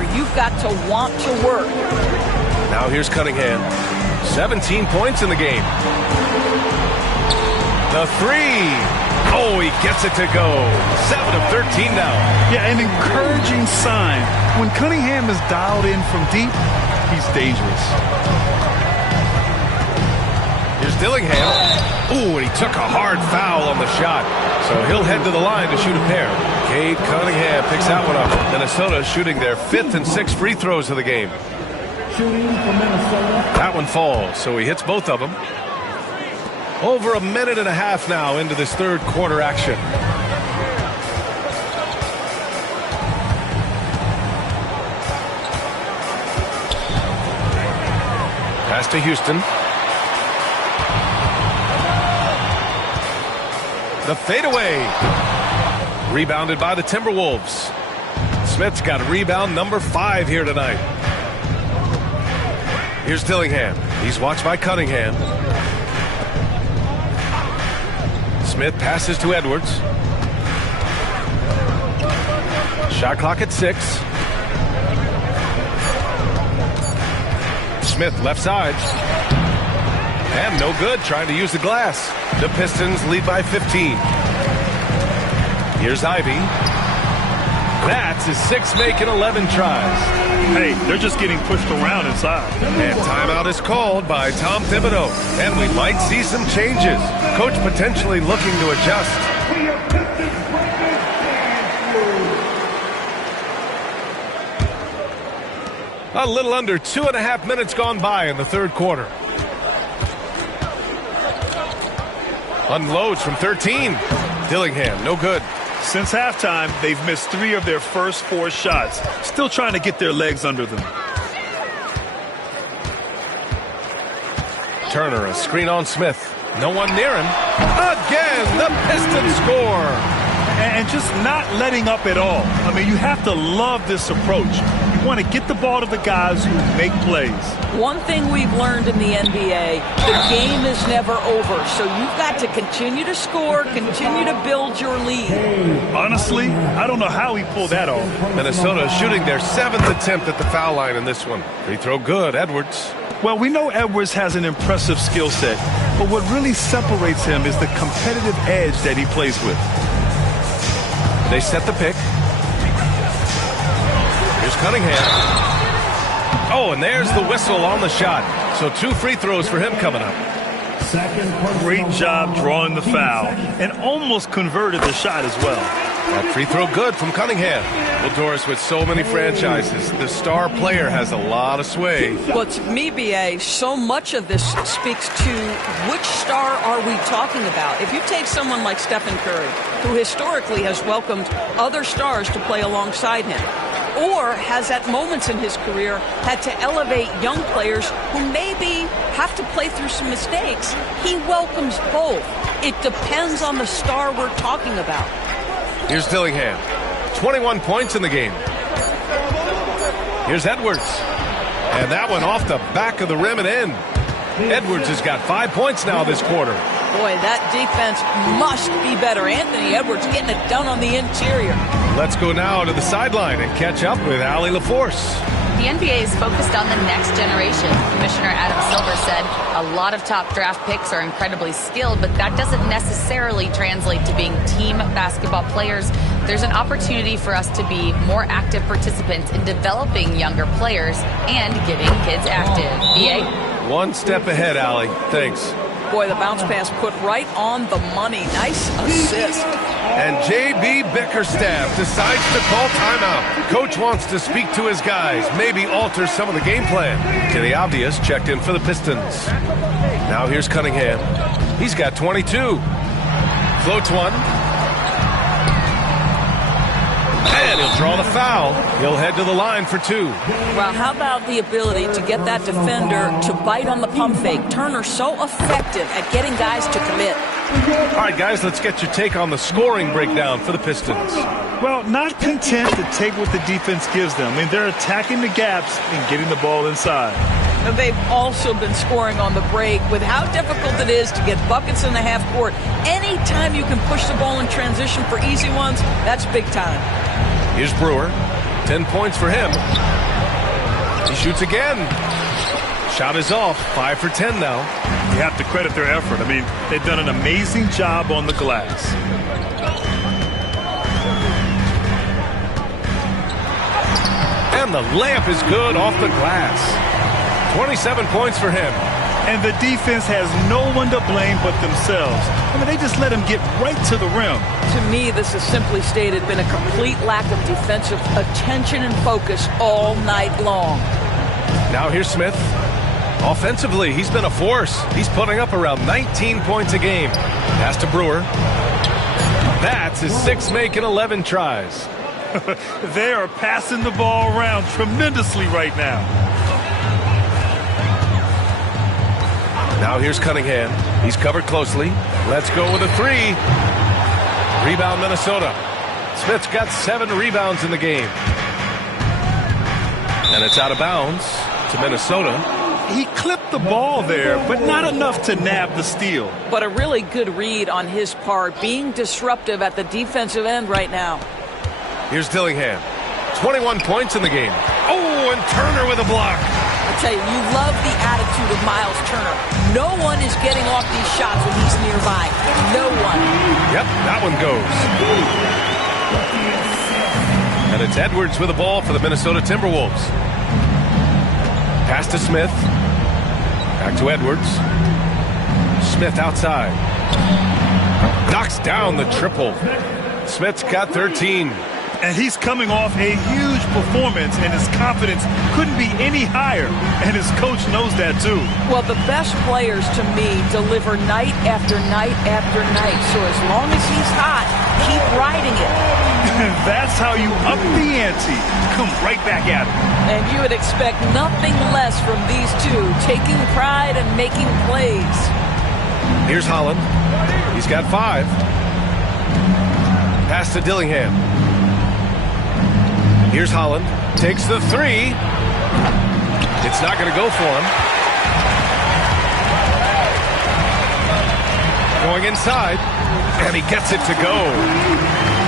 You've got to want to work. Now here's Cunningham. 17 points in the game. The three. Oh, he gets it to go. 7 of 13 now. Yeah, an encouraging sign. When Cunningham is dialed in from deep, he's dangerous. Here's Dillingham. Ooh, and he took a hard foul on the shot. So he'll head to the line to shoot a pair. Cade Cunningham picks that one up. Minnesota shooting their 5th and 6th free throws of the game. Shooting for Minnesota. That one falls, so he hits both of them. Over a minute and a half now into this third quarter action. Pass to Houston. The fadeaway. Rebounded by the Timberwolves. Smith's got rebound number 5 here tonight. Here's Dillingham. He's watched by Cunningham. Smith passes to Edwards. Shot clock at 6. Smith left side. And no good, trying to use the glass. The Pistons lead by 15. Here's Ivy. That's his 6th make in 11 tries. Hey, they're just getting pushed around inside. And timeout is called by Tom Thibodeau. And we might see some changes. Coach potentially looking to adjust. A little under 2.5 minutes gone by in the third quarter. Unloads from 13. Dillingham, no good. Since halftime, they've missed 3 of their first 4 shots. Still trying to get their legs under them. Turner, a screen on Smith. No one near him. Again, the Pistons score. And just not letting up at all. I mean, you have to love this approach. You want to get the ball to the guys who make plays. One thing we've learned in the NBA, the game is never over. So you've got to continue to score, continue to build your lead. Honestly, I don't know how he pulled that off. Minnesota shooting their 7th attempt at the foul line in this one. Free throw good, Edwards. Well, we know Edwards has an impressive skill set, but what really separates him is the competitive edge that he plays with. They set the pick. Here's Cunningham. Oh, and there's the whistle on the shot. So 2 free throws for him coming up. Great job drawing the foul and almost converted the shot as well. That free throw good from Cunningham. Well, Doris, with so many franchises, the star player has a lot of sway. Well, to me, B.A., so much of this speaks to which star are we talking about. If you take someone like Stephen Curry, who historically has welcomed other stars to play alongside him, or has at moments in his career had to elevate young players who maybe have to play through some mistakes, he welcomes both. It depends on the star we're talking about. Here's Dillingham. 21 points in the game. Here's Edwards. And that one off the back of the rim and in. Edwards has got 5 points now this quarter. Boy, that defense must be better. Anthony Edwards getting it done on the interior. Let's go now to the sideline and catch up with Allie LaForce. The NBA is focused on the next generation. Commissioner Adam Silver said a lot of top draft picks are incredibly skilled, but that doesn't necessarily translate to being team basketball players. There's an opportunity for us to be more active participants in developing younger players and getting kids active. BA? One step ahead, Allie. Thanks. Boy, the bounce pass put right on the money. Nice assist. And J.B. Bickerstaff decides to call timeout. Coach wants to speak to his guys, maybe alter some of the game plan. Kenny Obvious checked in for the Pistons. Now here's Cunningham. He's got 22. Floats one. And he'll draw the foul. He'll head to the line for 2. Well, how about the ability to get that defender to bite on the pump fake? Turner's so effective at getting guys to commit. All right, guys, let's get your take on the scoring breakdown for the Pistons. Well, not content to take what the defense gives them. I mean, they're attacking the gaps and getting the ball inside. They've also been scoring on the break with how difficult it is to get buckets in the half court. Anytime you can push the ball in transition for easy ones, that's big time. Here's Brewer. 10 points for him. He shoots again. Shot is off. 5 for 10 now. You have to credit their effort. I mean, they've done an amazing job on the glass. And the layup is good off the glass. 27 points for him. And the defense has no one to blame but themselves. I mean, they just let him get right to the rim. To me, this has simply stated been a complete lack of defensive attention and focus all night long. Now here's Smith. Offensively, he's been a force. He's putting up around 19 points a game. Pass to Brewer. That's his 6th make in 11 tries. They are passing the ball around tremendously right now. Now here's Cunningham. He's covered closely. Let's go with a 3. Rebound Minnesota. Smith's got 7 rebounds in the game. And it's out of bounds to Minnesota. He clipped the ball there, but not enough to nab the steal. But a really good read on his part, being disruptive at the defensive end right now. Here's Dillingham. 21 points in the game. Oh, and Turner with a block. I tell you, you love the attitude of Miles Turner. No one is getting off these shots when he's nearby. No one. Yep, that one goes. And it's Edwards with the ball for the Minnesota Timberwolves. Pass to Smith. Back to Edwards. Smith outside. Knocks down the triple. Smith's got 13. And he's coming off a huge performance, and his confidence couldn't be any higher. And his coach knows that, too. Well, the best players, to me, deliver night after night after night. So as long as he's hot, keep riding it. That's how you up the ante. Come right back at him. And you would expect nothing less from these two, taking pride and making plays. Here's Holland. He's got 5. Pass to Dillingham. Here's Holland. Takes the 3. It's not going to go for him. Going inside. And he gets it to go.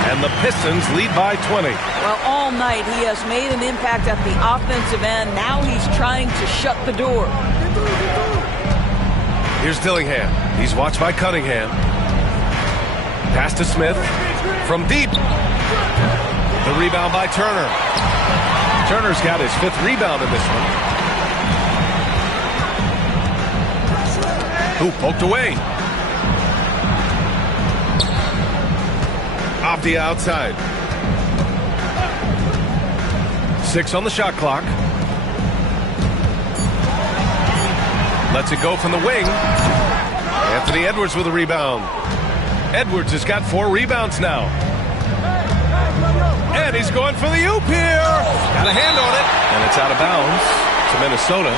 And the Pistons lead by 20. Well, all night he has made an impact at the offensive end. Now he's trying to shut the door. Here's Dillingham. He's watched by Cunningham. Pass to Smith. From deep. The rebound by Turner. Turner's got his 5th rebound in this one. Who poked away? Off the outside. 6 on the shot clock. Lets it go from the wing. Anthony Edwards with a rebound. Edwards has got 4 rebounds now. And he's going for the oop here. Got a hand on it. And it's out of bounds to Minnesota.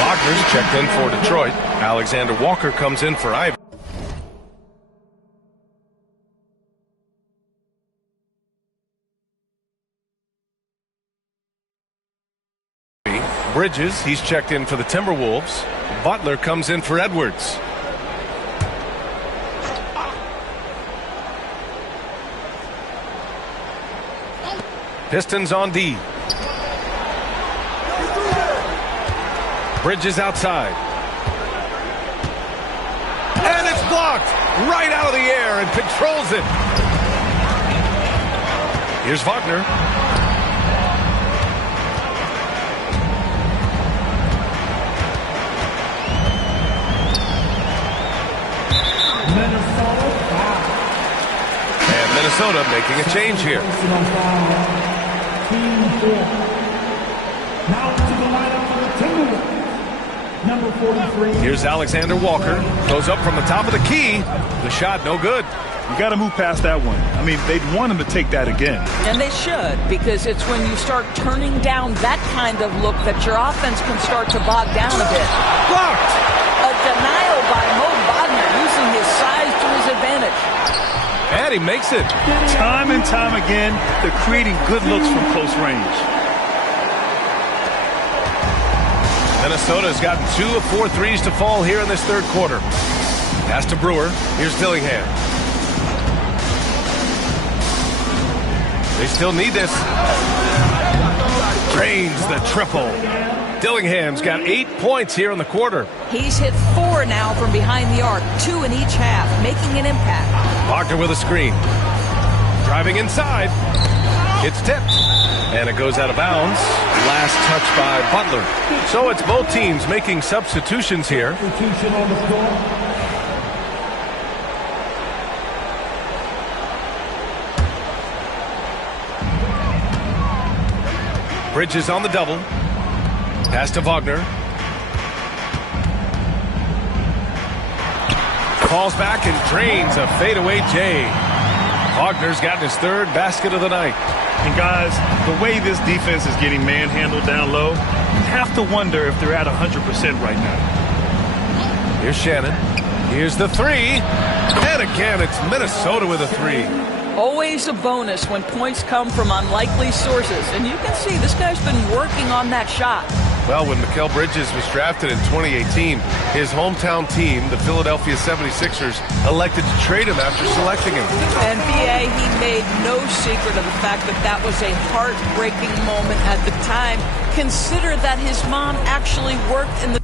Wagner's checked in for Detroit. Alexander Walker comes in for Ivy. Bridges, he's checked in for the Timberwolves. Butler comes in for Edwards. Pistons on D. Bridges outside. And it's blocked right out of the air and controls it. Here's Wagner. And Minnesota making a change here. Team 4. Now to the lineup for the Timberwolves. Number 43. Here's Alexander Walker. Goes up from the top of the key. The shot no good. You got to move past that one. I mean, they'd want him to take that again. And they should, because it's when you start turning down that kind of look that your offense can start to bog down a bit. Blocked. A denial by Mo Wagner using his size to his advantage. And he makes it. Time and time again, they're creating good looks from close range. Minnesota's gotten 2 of 4 threes to fall here in this third quarter. Pass to Brewer. Here's Dillingham. They still need this. Drains the triple. Dillingham's got 8 points here in the quarter. He's hit 4 now from behind the arc, 2 in each half, making an impact. Wagner with a screen. Driving inside. It's tipped. And it goes out of bounds. Last touch by Butler. So it's both teams making substitutions here. Substitution on the floor. Bridges on the double. Pass to Wagner. Falls back and drains a fadeaway J. Wagner's gotten his 3rd basket of the night. And guys, the way this defense is getting manhandled down low, you have to wonder if they're at 100% right now. Here's Shannon. Here's the 3. And again, it's Minnesota with a 3. Always a bonus when points come from unlikely sources. And you can see this guy's been working on that shot. Well, when Mikal Bridges was drafted in 2018, his hometown team, the Philadelphia 76ers, elected to trade him after selecting him. And BA, he made no secret of the fact that that was a heartbreaking moment at the time. Consider that his mom actually worked in the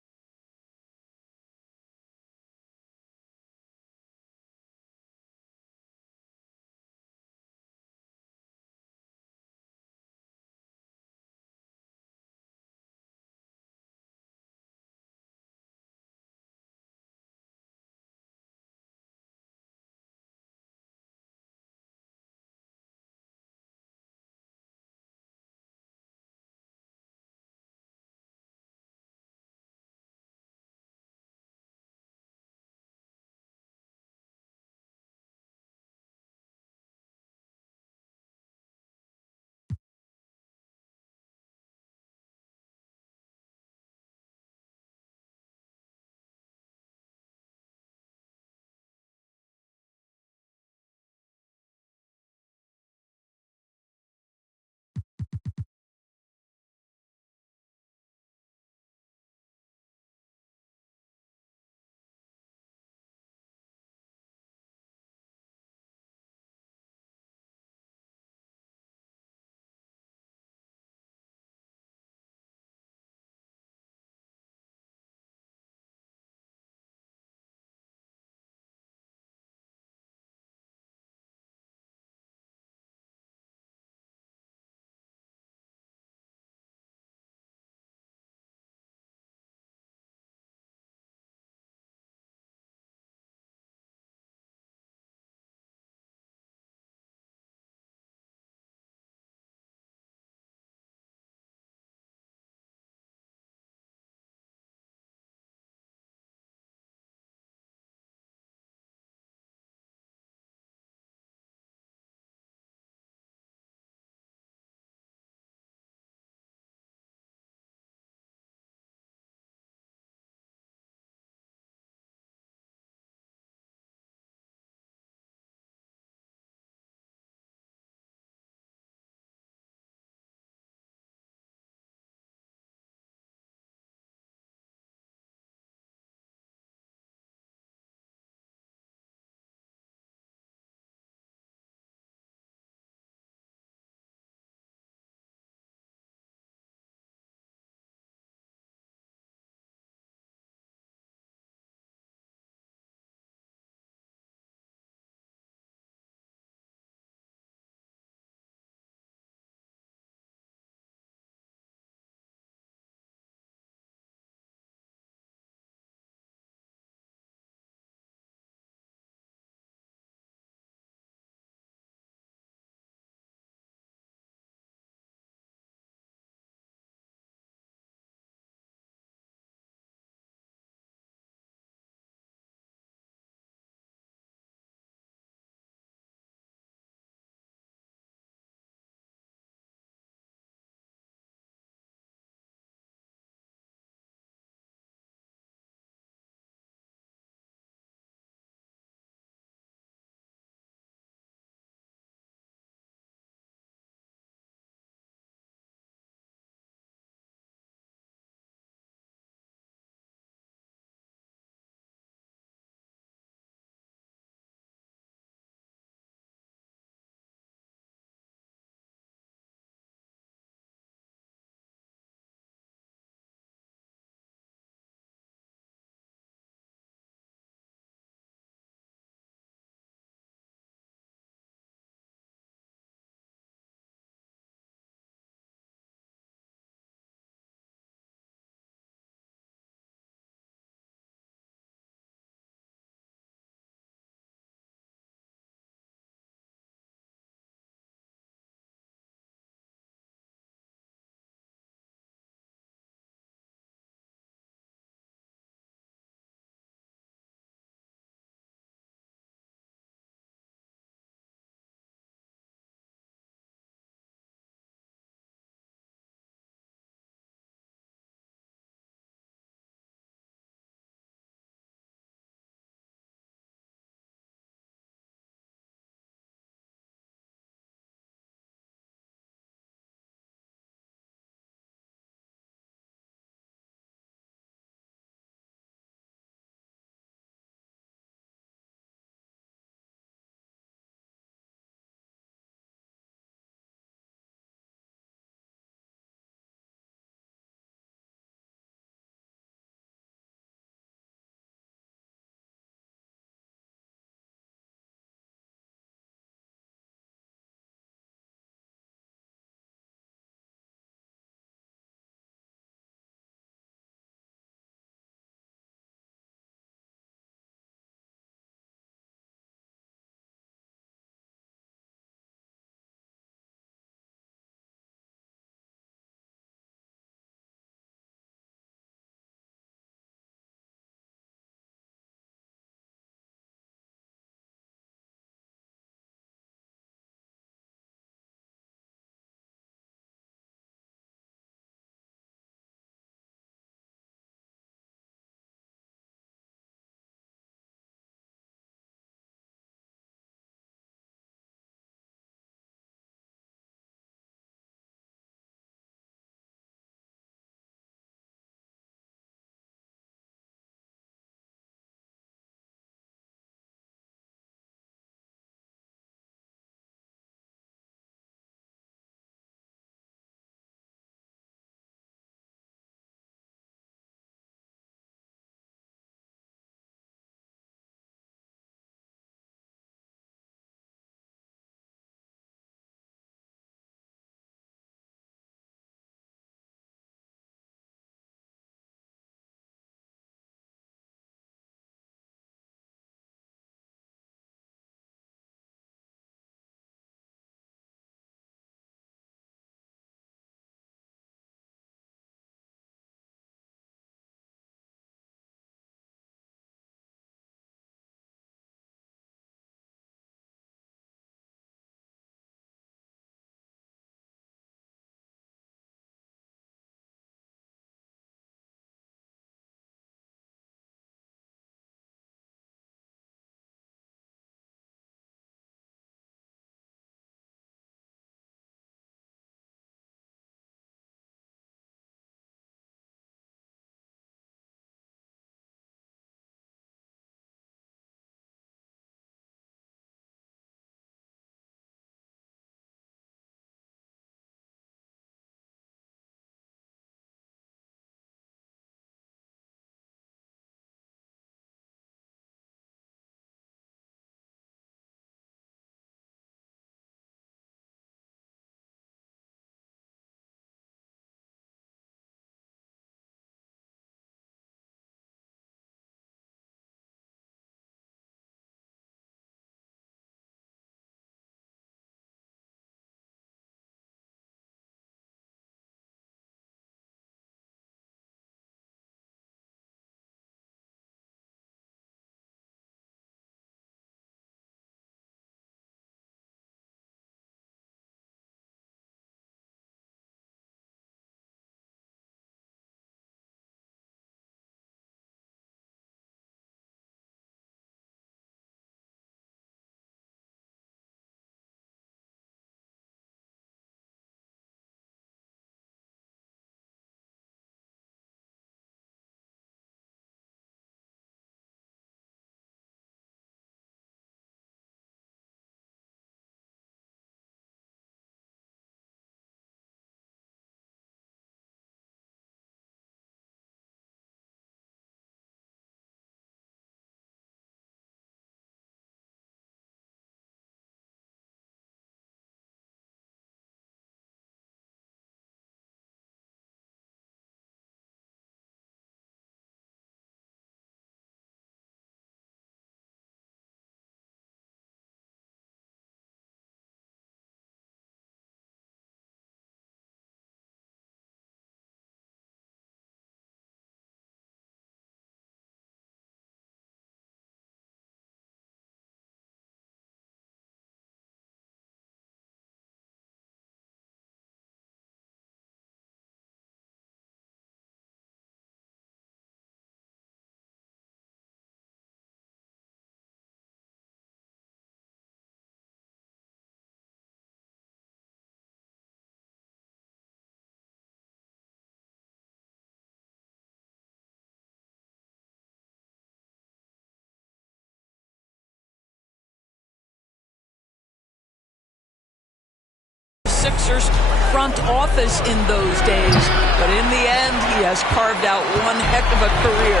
Sixers front office in those days. But in the end, he has carved out one heck of a career.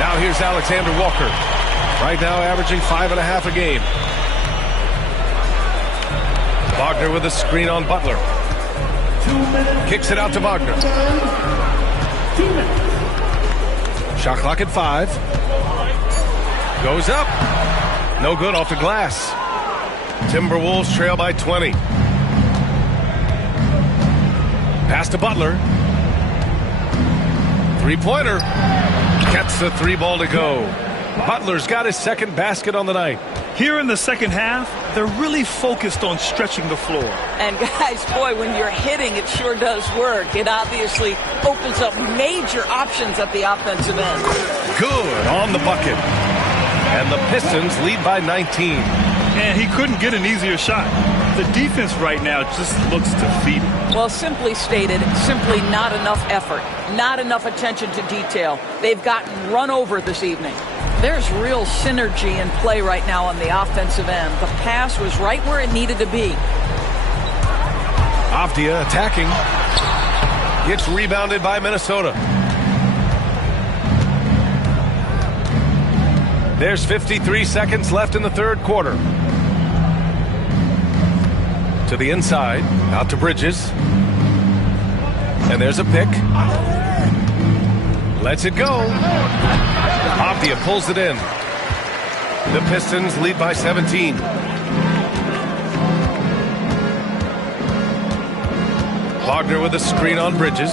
Now here's Alexander Walker. Right now averaging 5.5 a game. Wagner with a screen on Butler. 2 minutes. Kicks it out to Wagner. 2 minutes. Shot clock at 5. Goes up. No good off the glass. Timberwolves trail by 20. Pass to Butler. Three-pointer. Gets the 3-ball to go. Butler's got his second basket on the night. Here in the second half, they're really focused on stretching the floor. And guys, boy, when you're hitting, it sure does work. It obviously opens up major options at the offensive end. Good on the bucket. And the Pistons lead by 19. And he couldn't get an easier shot. The defense right now just looks defeated. Well, simply stated, simply not enough effort, not enough attention to detail. They've gotten run over this evening. There's real synergy in play right now on the offensive end. The pass was right where it needed to be. Avdia attacking. Gets rebounded by Minnesota. There's 53 seconds left in the third quarter. To the inside, out to Bridges. And there's a pick. Lets it go. Avdia pulls it in. The Pistons lead by 17. Wagner with a screen on Bridges.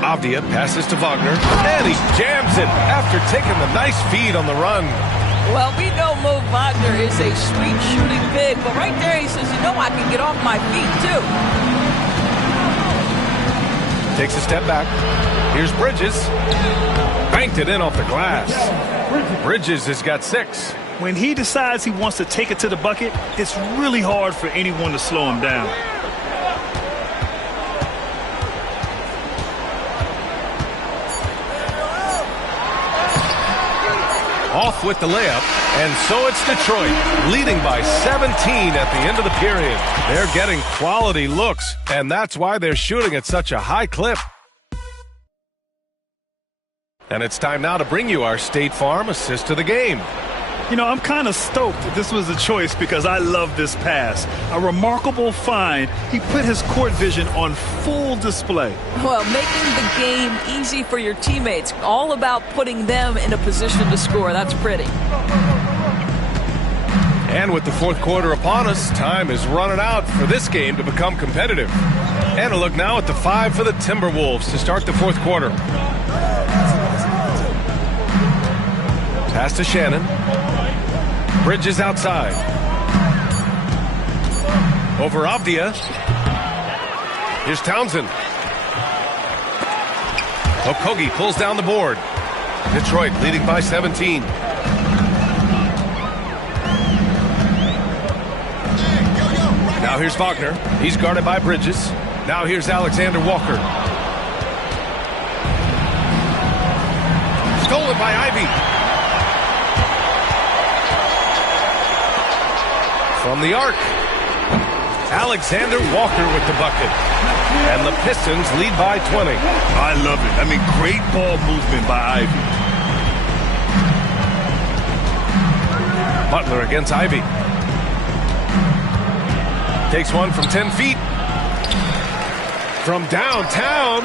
Avdia passes to Wagner, and he jams it after taking the nice feed on the run. Well, we know Mo Wagner is a sweet shooting big, but right there he says, you know, I can get off my feet too. Takes a step back. Here's Bridges. Banked it in off the glass. Bridges has got 6. When he decides he wants to take it to the bucket, it's really hard for anyone to slow him down. Off with the layup, and so it's Detroit, leading by 17 at the end of the period. They're getting quality looks, and that's why they're shooting at such a high clip. And it's time now to bring you our State Farm assist of the game. You know, I'm kind of stoked that this was a choice because I love this pass. A remarkable find. He put his court vision on full display. Well, making the game easy for your teammates. All about putting them in a position to score. That's pretty. And with the fourth quarter upon us, time is running out for this game to become competitive. And a look now at the 5 for the Timberwolves to start the fourth quarter. Pass to Shannon. Bridges outside. Over Avdia. Here's Townsend. Okogie pulls down the board. Detroit leading by 17. Now here's Wagner. He's guarded by Bridges. Now here's Alexander Walker. Stolen by Ivy. From the arc, Alexander Walker with the bucket. And the Pistons lead by 20. I love it. I mean, great ball movement by Ivy. Butler against Ivy. Takes one from 10 feet. From downtown,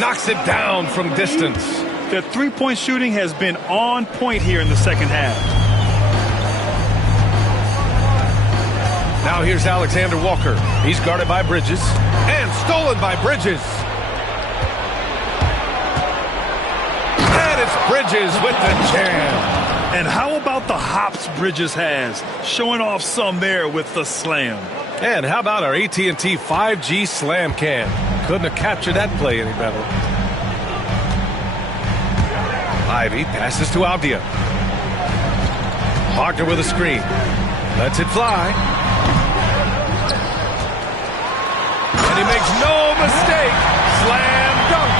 knocks it down from distance. Their three-point shooting has been on point here in the second half. Now here's Alexander Walker. He's guarded by Bridges. And stolen by Bridges. And it's Bridges with the jam. And how about the hops Bridges has? Showing off some there with the slam. And how about our AT&T 5G slam cam? Couldn't have captured that play any better. Ivy passes to Avdia. Wagner with a screen. Lets it fly. And he makes no mistake. Slam dunk.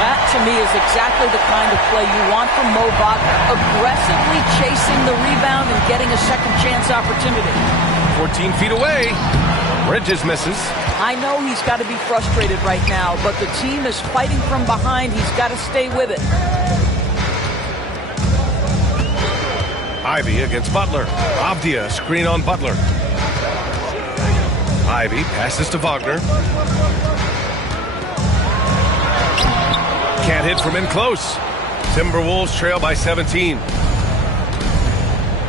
That, to me, is exactly the kind of play you want from Mo Wagner. Aggressively chasing the rebound and getting a second chance opportunity. 14 feet away. Bridges misses. I know he's got to be frustrated right now, but the team is fighting from behind. He's got to stay with it. Ivy against Butler. Avdia screen on Butler. Ivy passes to Wagner. Can't hit from in close. Timberwolves trail by 17.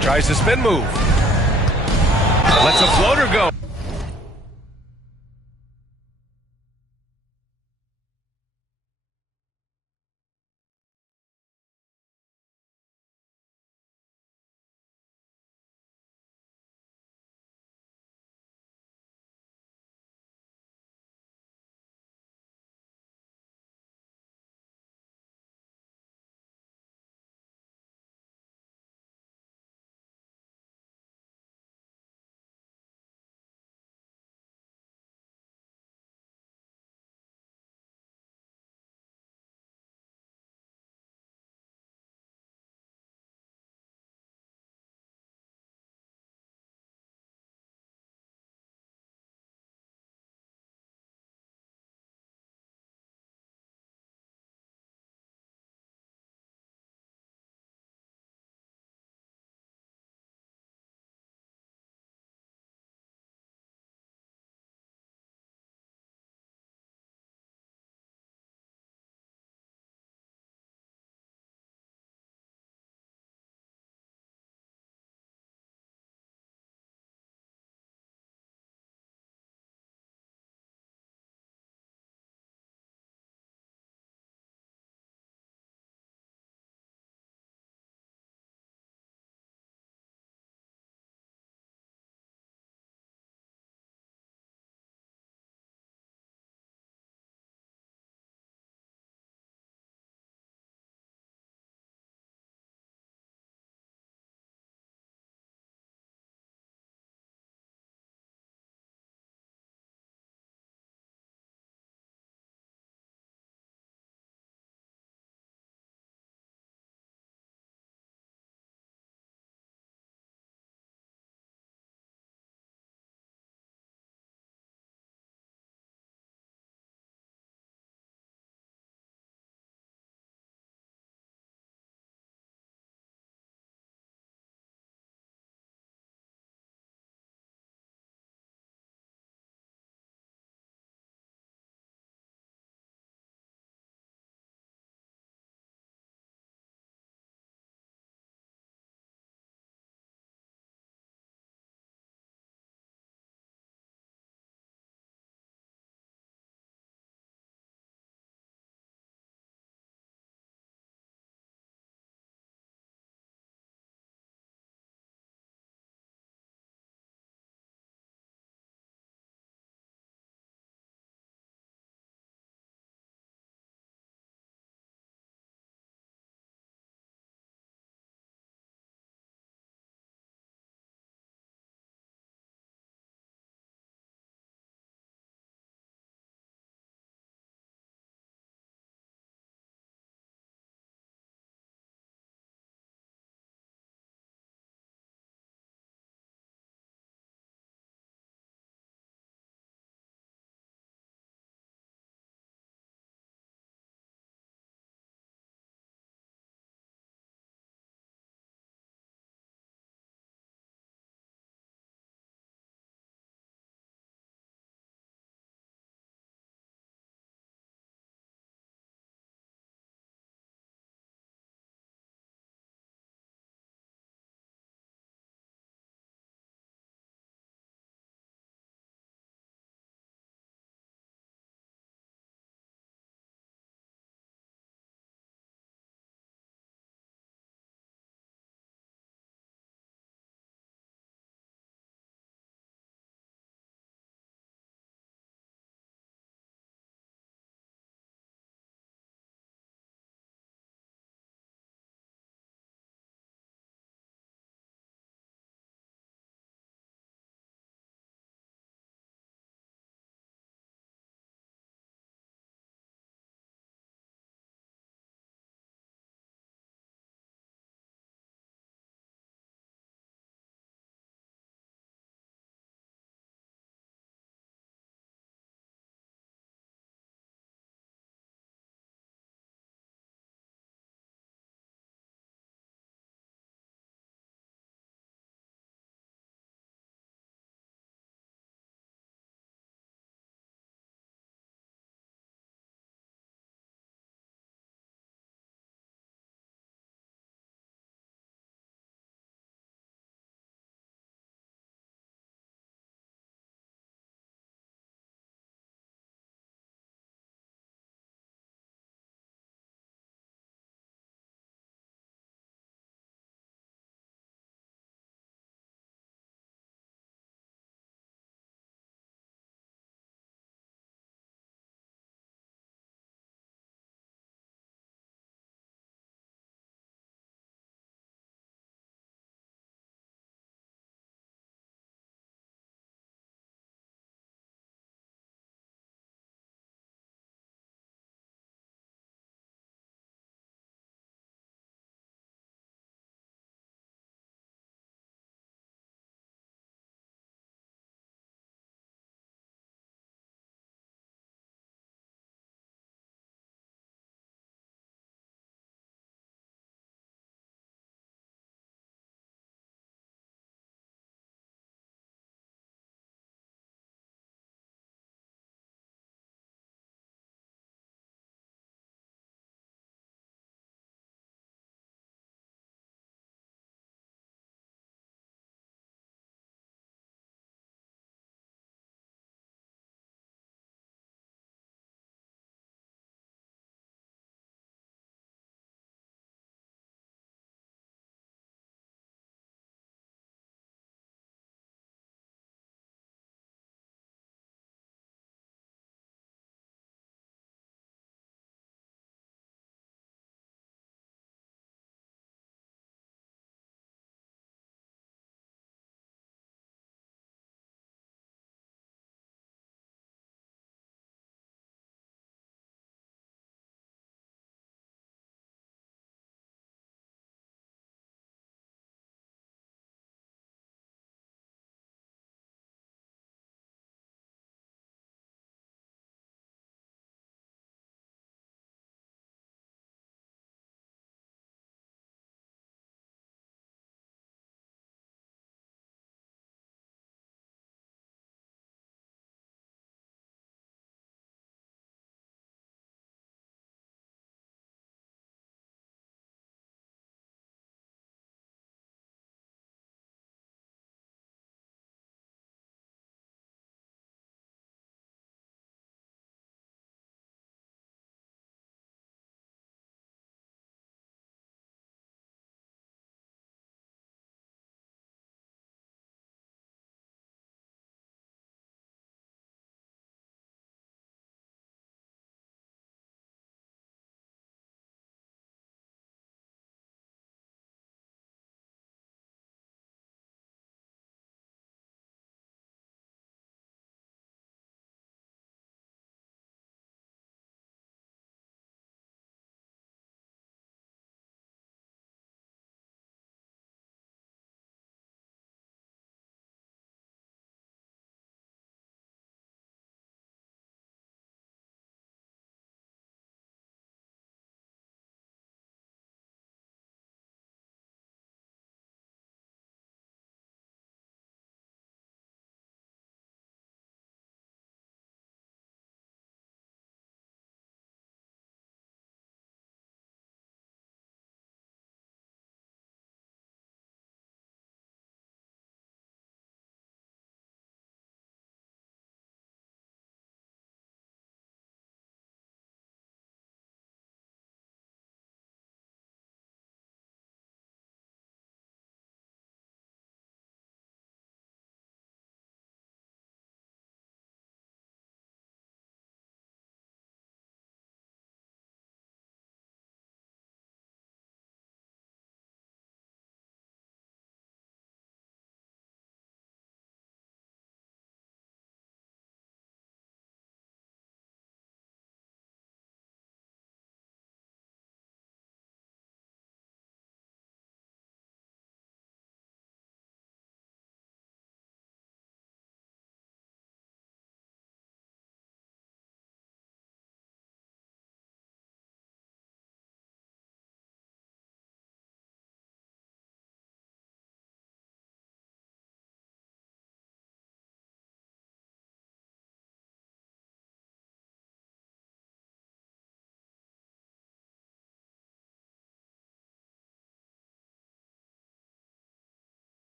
Tries the spin move. Lets a floater go.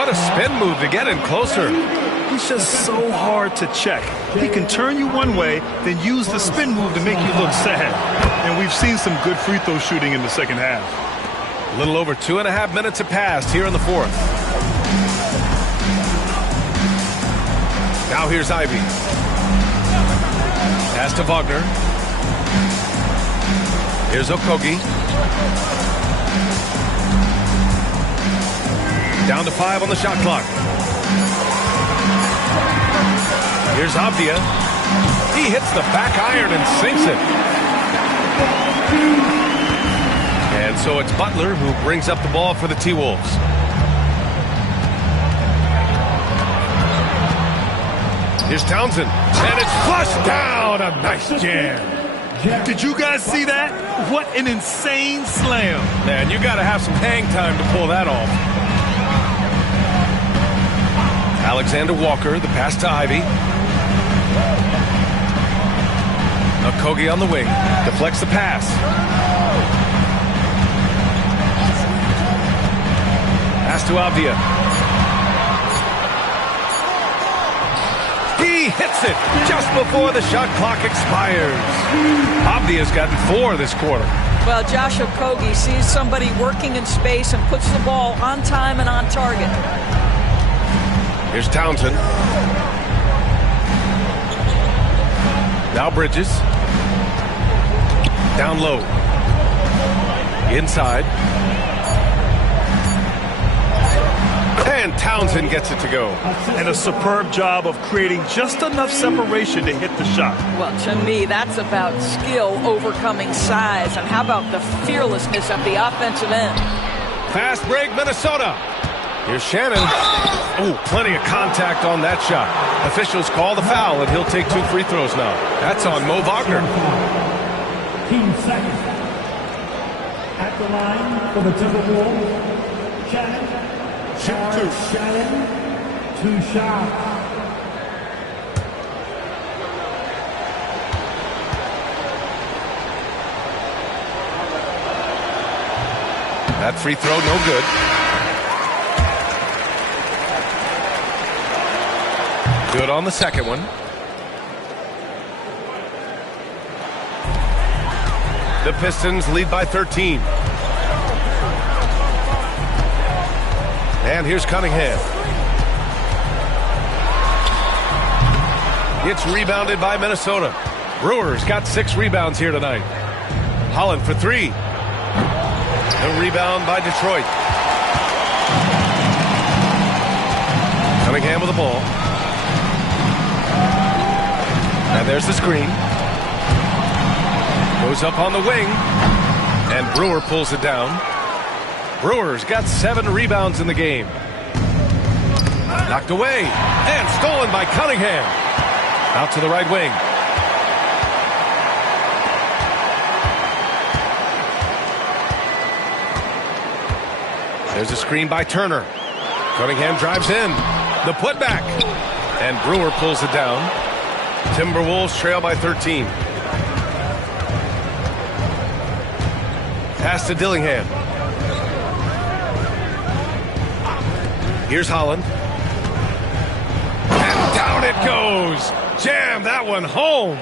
What a spin move to get in closer. He's just so hard to check. He can turn you one way, then use the spin move to make you look sad. And we've seen some good free throw shooting in the second half. A little over 2.5 minutes have passed here in the fourth. Now here's Ivy. Pass to Wagner. Here's Okogie. Down to 5 on the shot clock. Here's Avdia. He hits the back iron and sinks it. And so it's Butler who brings up the ball for the T-Wolves. Here's Townsend. And it's flushed down. A nice jam. Did you guys see that? What an insane slam. Man, you got to have some hang time to pull that off. Alexander Walker, the pass to Ivy. Okogie on the wing. Deflects the pass. Pass to Avdia. He hits it just before the shot clock expires. Avdia's gotten 4 this quarter. Well, Josh Okogie sees somebody working in space and puts the ball on time and on target. Here's Townsend. Now Bridges. Down low. Inside. And Townsend gets it to go. And a superb job of creating just enough separation to hit the shot. Well, to me, that's about skill overcoming size. And how about the fearlessness at the offensive end? Fast break, Minnesota. Here's Shannon. Oh, plenty of contact on that shot. Officials call the foul, and he'll take 2 free throws now. That's on Mo Wagner. Team second. At the line for the Timberwolves, Shannon. Shannon, 2 shots. That free throw, no good. Good on the second one. The Pistons lead by 13. And here's Cunningham. It's rebounded by Minnesota. Brewers got 6 rebounds here tonight. Holland for 3. The rebound by Detroit. Cunningham with the ball. And there's the screen. Goes up on the wing. And Brewer pulls it down. Brewers got 7 rebounds in the game. Knocked away. And stolen by Cunningham. Out to the right wing. There's a screen by Turner. Cunningham drives in. The putback. And Brewer pulls it down. Timberwolves trail by 13. Pass to Dillingham. Here's Holland. And down it goes. Jam that one home.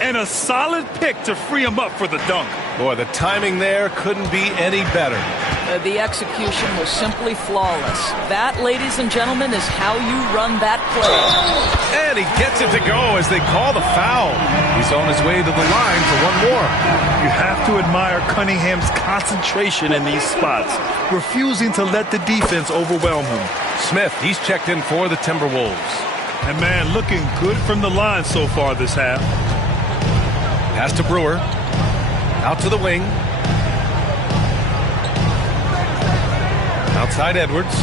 And a solid pick to free him up for the dunk. Boy, the timing there couldn't be any better. The execution was simply flawless. That, ladies and gentlemen, is how you run that play. And he gets it to go as they call the foul. He's on his way to the line for one more. You have to admire Cunningham's concentration in these spots, refusing to let the defense overwhelm him. Smith, he's checked in for the Timberwolves. And man, looking good from the line so far this half. Pass to Brewer. Out to the wing. Outside Edwards.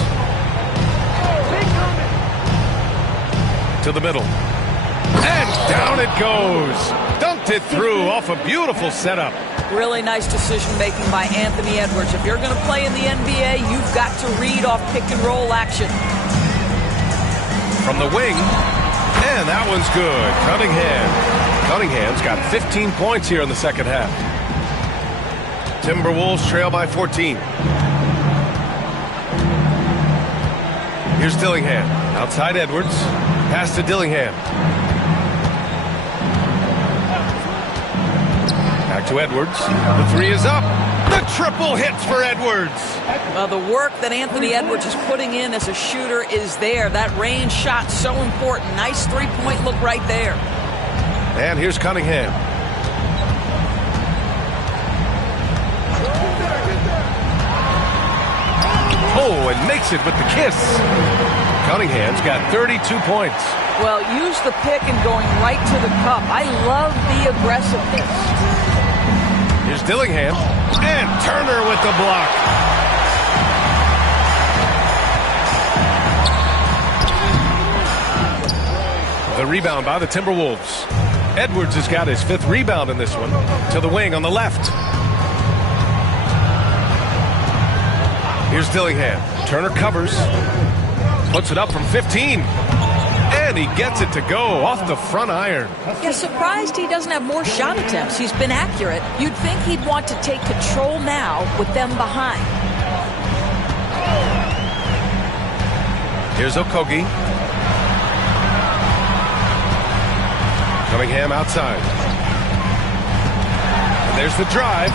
To the middle. And down it goes. Dunked it through off a beautiful setup. Really nice decision making by Anthony Edwards. If you're going to play in the NBA, you've got to read off pick and roll action. From the wing. And that one's good. Cunningham's got 15 points here in the second half. Timberwolves trail by 14. Here's Dillingham. Outside Edwards. Pass to Dillingham. Back to Edwards. The three is up. The triple hits for Edwards. Well, the work that Anthony Edwards is putting in as a shooter is there. That range shot so important. Nice three-point look right there. And here's Cunningham. Oh, and makes it with the kiss. Cunningham's got 32 points. Well, use the pick and going right to the cup. I love the aggressiveness. Here's Dillingham. And Turner with the block. The rebound by the Timberwolves. Edwards has got his 5th rebound in this one. To the wing on the left. Here's Dillingham. Turner covers. Puts it up from 15. And he gets it to go off the front iron. Yeah, surprised he doesn't have more shot attempts. He's been accurate. You'd think he'd want to take control now with them behind. Here's Okogie. Cunningham outside. And there's the drive.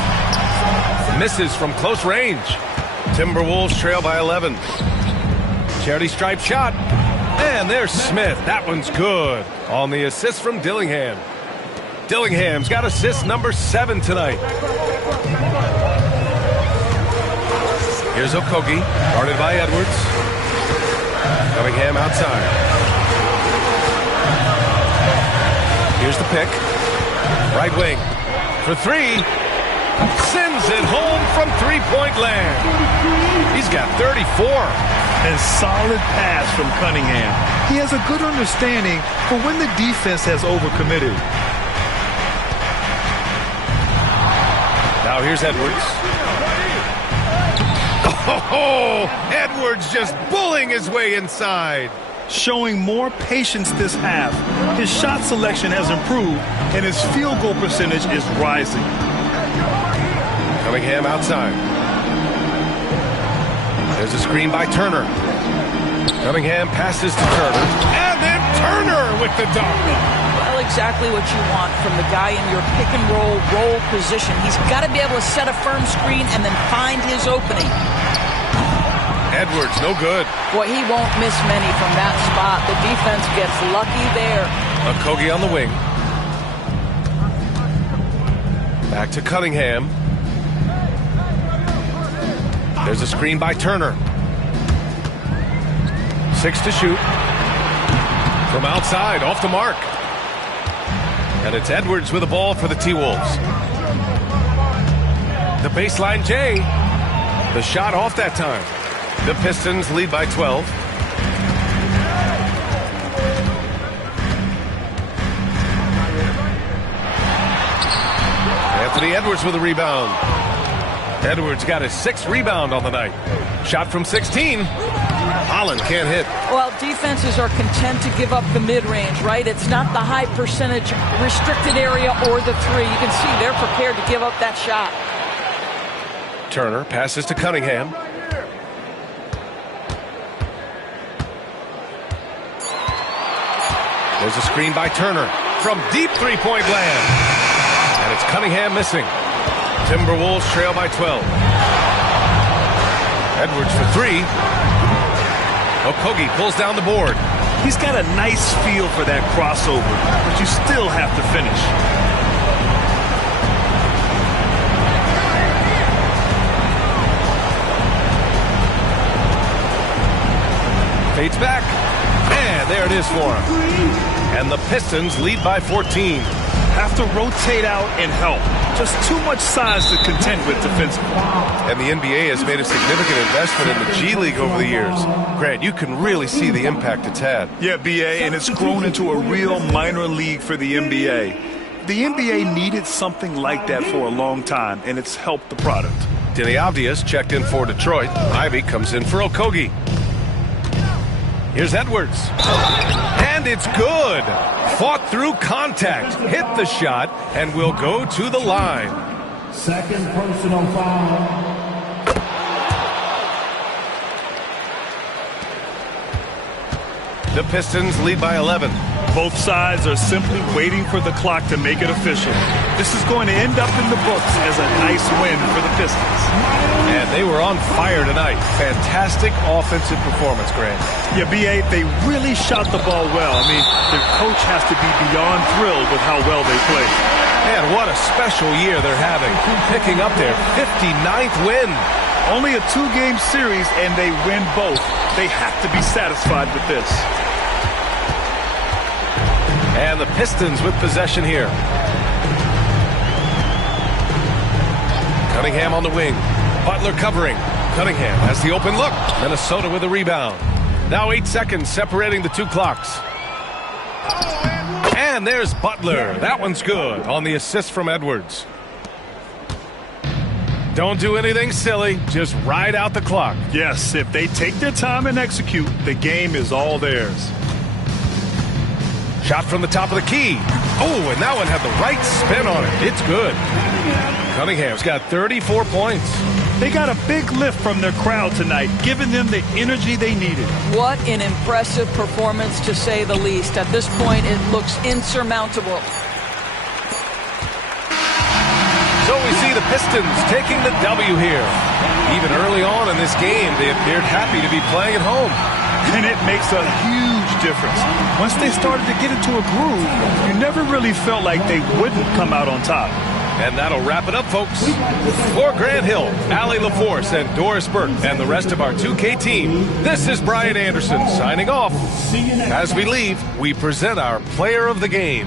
Misses from close range. Timberwolves trail by 11. Charity stripe shot. And there's Smith. That one's good. On the assist from Dillingham. Dillingham's got assist number 7 tonight. Here's Okogie. Guarded by Edwards. Cunningham outside. Here's the pick. Right wing. For 3. Sends it home from three-point land. He's got 34. And solid pass from Cunningham. He has a good understanding for when the defense has overcommitted. Now here's Edwards. Oh, Edwards just bullying his way inside. Showing more patience this half. His shot selection has improved, and his field goal percentage is rising. Cunningham outside. There's a screen by Turner. Cunningham passes to Turner. And then Turner with the dunk. Well, exactly what you want from the guy in your pick-and-roll position. He's got to be able to set a firm screen and then find his opening. Edwards, no good. Boy, he won't miss many from that spot. The defense gets lucky there. Okogie on the wing. Back to Cunningham. There's a screen by Turner. 6 to shoot. From outside, off the mark. And it's Edwards with the ball for the T-Wolves. The baseline J. The shot off that time. The Pistons lead by 12. Anthony Edwards with a rebound. Edwards got his 6th rebound on the night. Shot from 16. Holland can't hit. Well, defenses are content to give up the mid-range, right? It's not the high percentage restricted area or the 3. You can see they're prepared to give up that shot. Turner passes to Cunningham. There's a screen by Turner from deep three-point land. And it's Cunningham missing. Timberwolves trail by 12. Edwards for 3. Okogie pulls down the board. He's got a nice feel for that crossover, but you still have to finish. Fades back. And there it is for him. And the Pistons lead by 14. Have to rotate out and help. Just too much size to contend with defensively. And the NBA has made a significant investment in the G League over the years. Grant, you can really see the impact it's had. Yeah, BA, and it's grown into a real minor league for the NBA. The NBA needed something like that for a long time, and it's helped the product. Denny Avdius checked in for Detroit. Ivy comes in for Okogie. Here's Edwards. And it's good. Fought through contact. Hit the shot and will go to the line. Second personal foul. The Pistons lead by 11. Both sides are simply waiting for the clock to make it official. This is going to end up in the books as a nice win for the Pistons. And they were on fire tonight. Fantastic offensive performance, Grant. Yeah, B.A., they really shot the ball well. I mean, their coach has to be beyond thrilled with how well they played. Man, what a special year they're having, picking up their 59th win. Only a 2-game series, and they win both. They have to be satisfied with this. And the Pistons with possession here. Cunningham on the wing. Butler covering. Cunningham has the open look. Minnesota with a rebound. Now 8 seconds separating the two clocks. And there's Butler. That one's good on the assist from Edwards. Don't do anything silly. Just ride out the clock. Yes, if they take their time and execute, the game is all theirs. Shot from the top of the key. Oh, and that one had the right spin on it. It's good. Cunningham's got 34 points. They got a big lift from their crowd tonight, giving them the energy they needed. What an impressive performance, to say the least. At this point, it looks insurmountable. So we see the Pistons taking the W here. Even early on in this game, they appeared happy to be playing at home. And it makes a huge difference. Once they started to get into a groove, you never really felt like they wouldn't come out on top. And that'll wrap it up, folks. For Grant Hill, Allie LaForce, and Doris Burke, and the rest of our 2K team, this is Brian Anderson signing off. As we leave, we present our player of the game.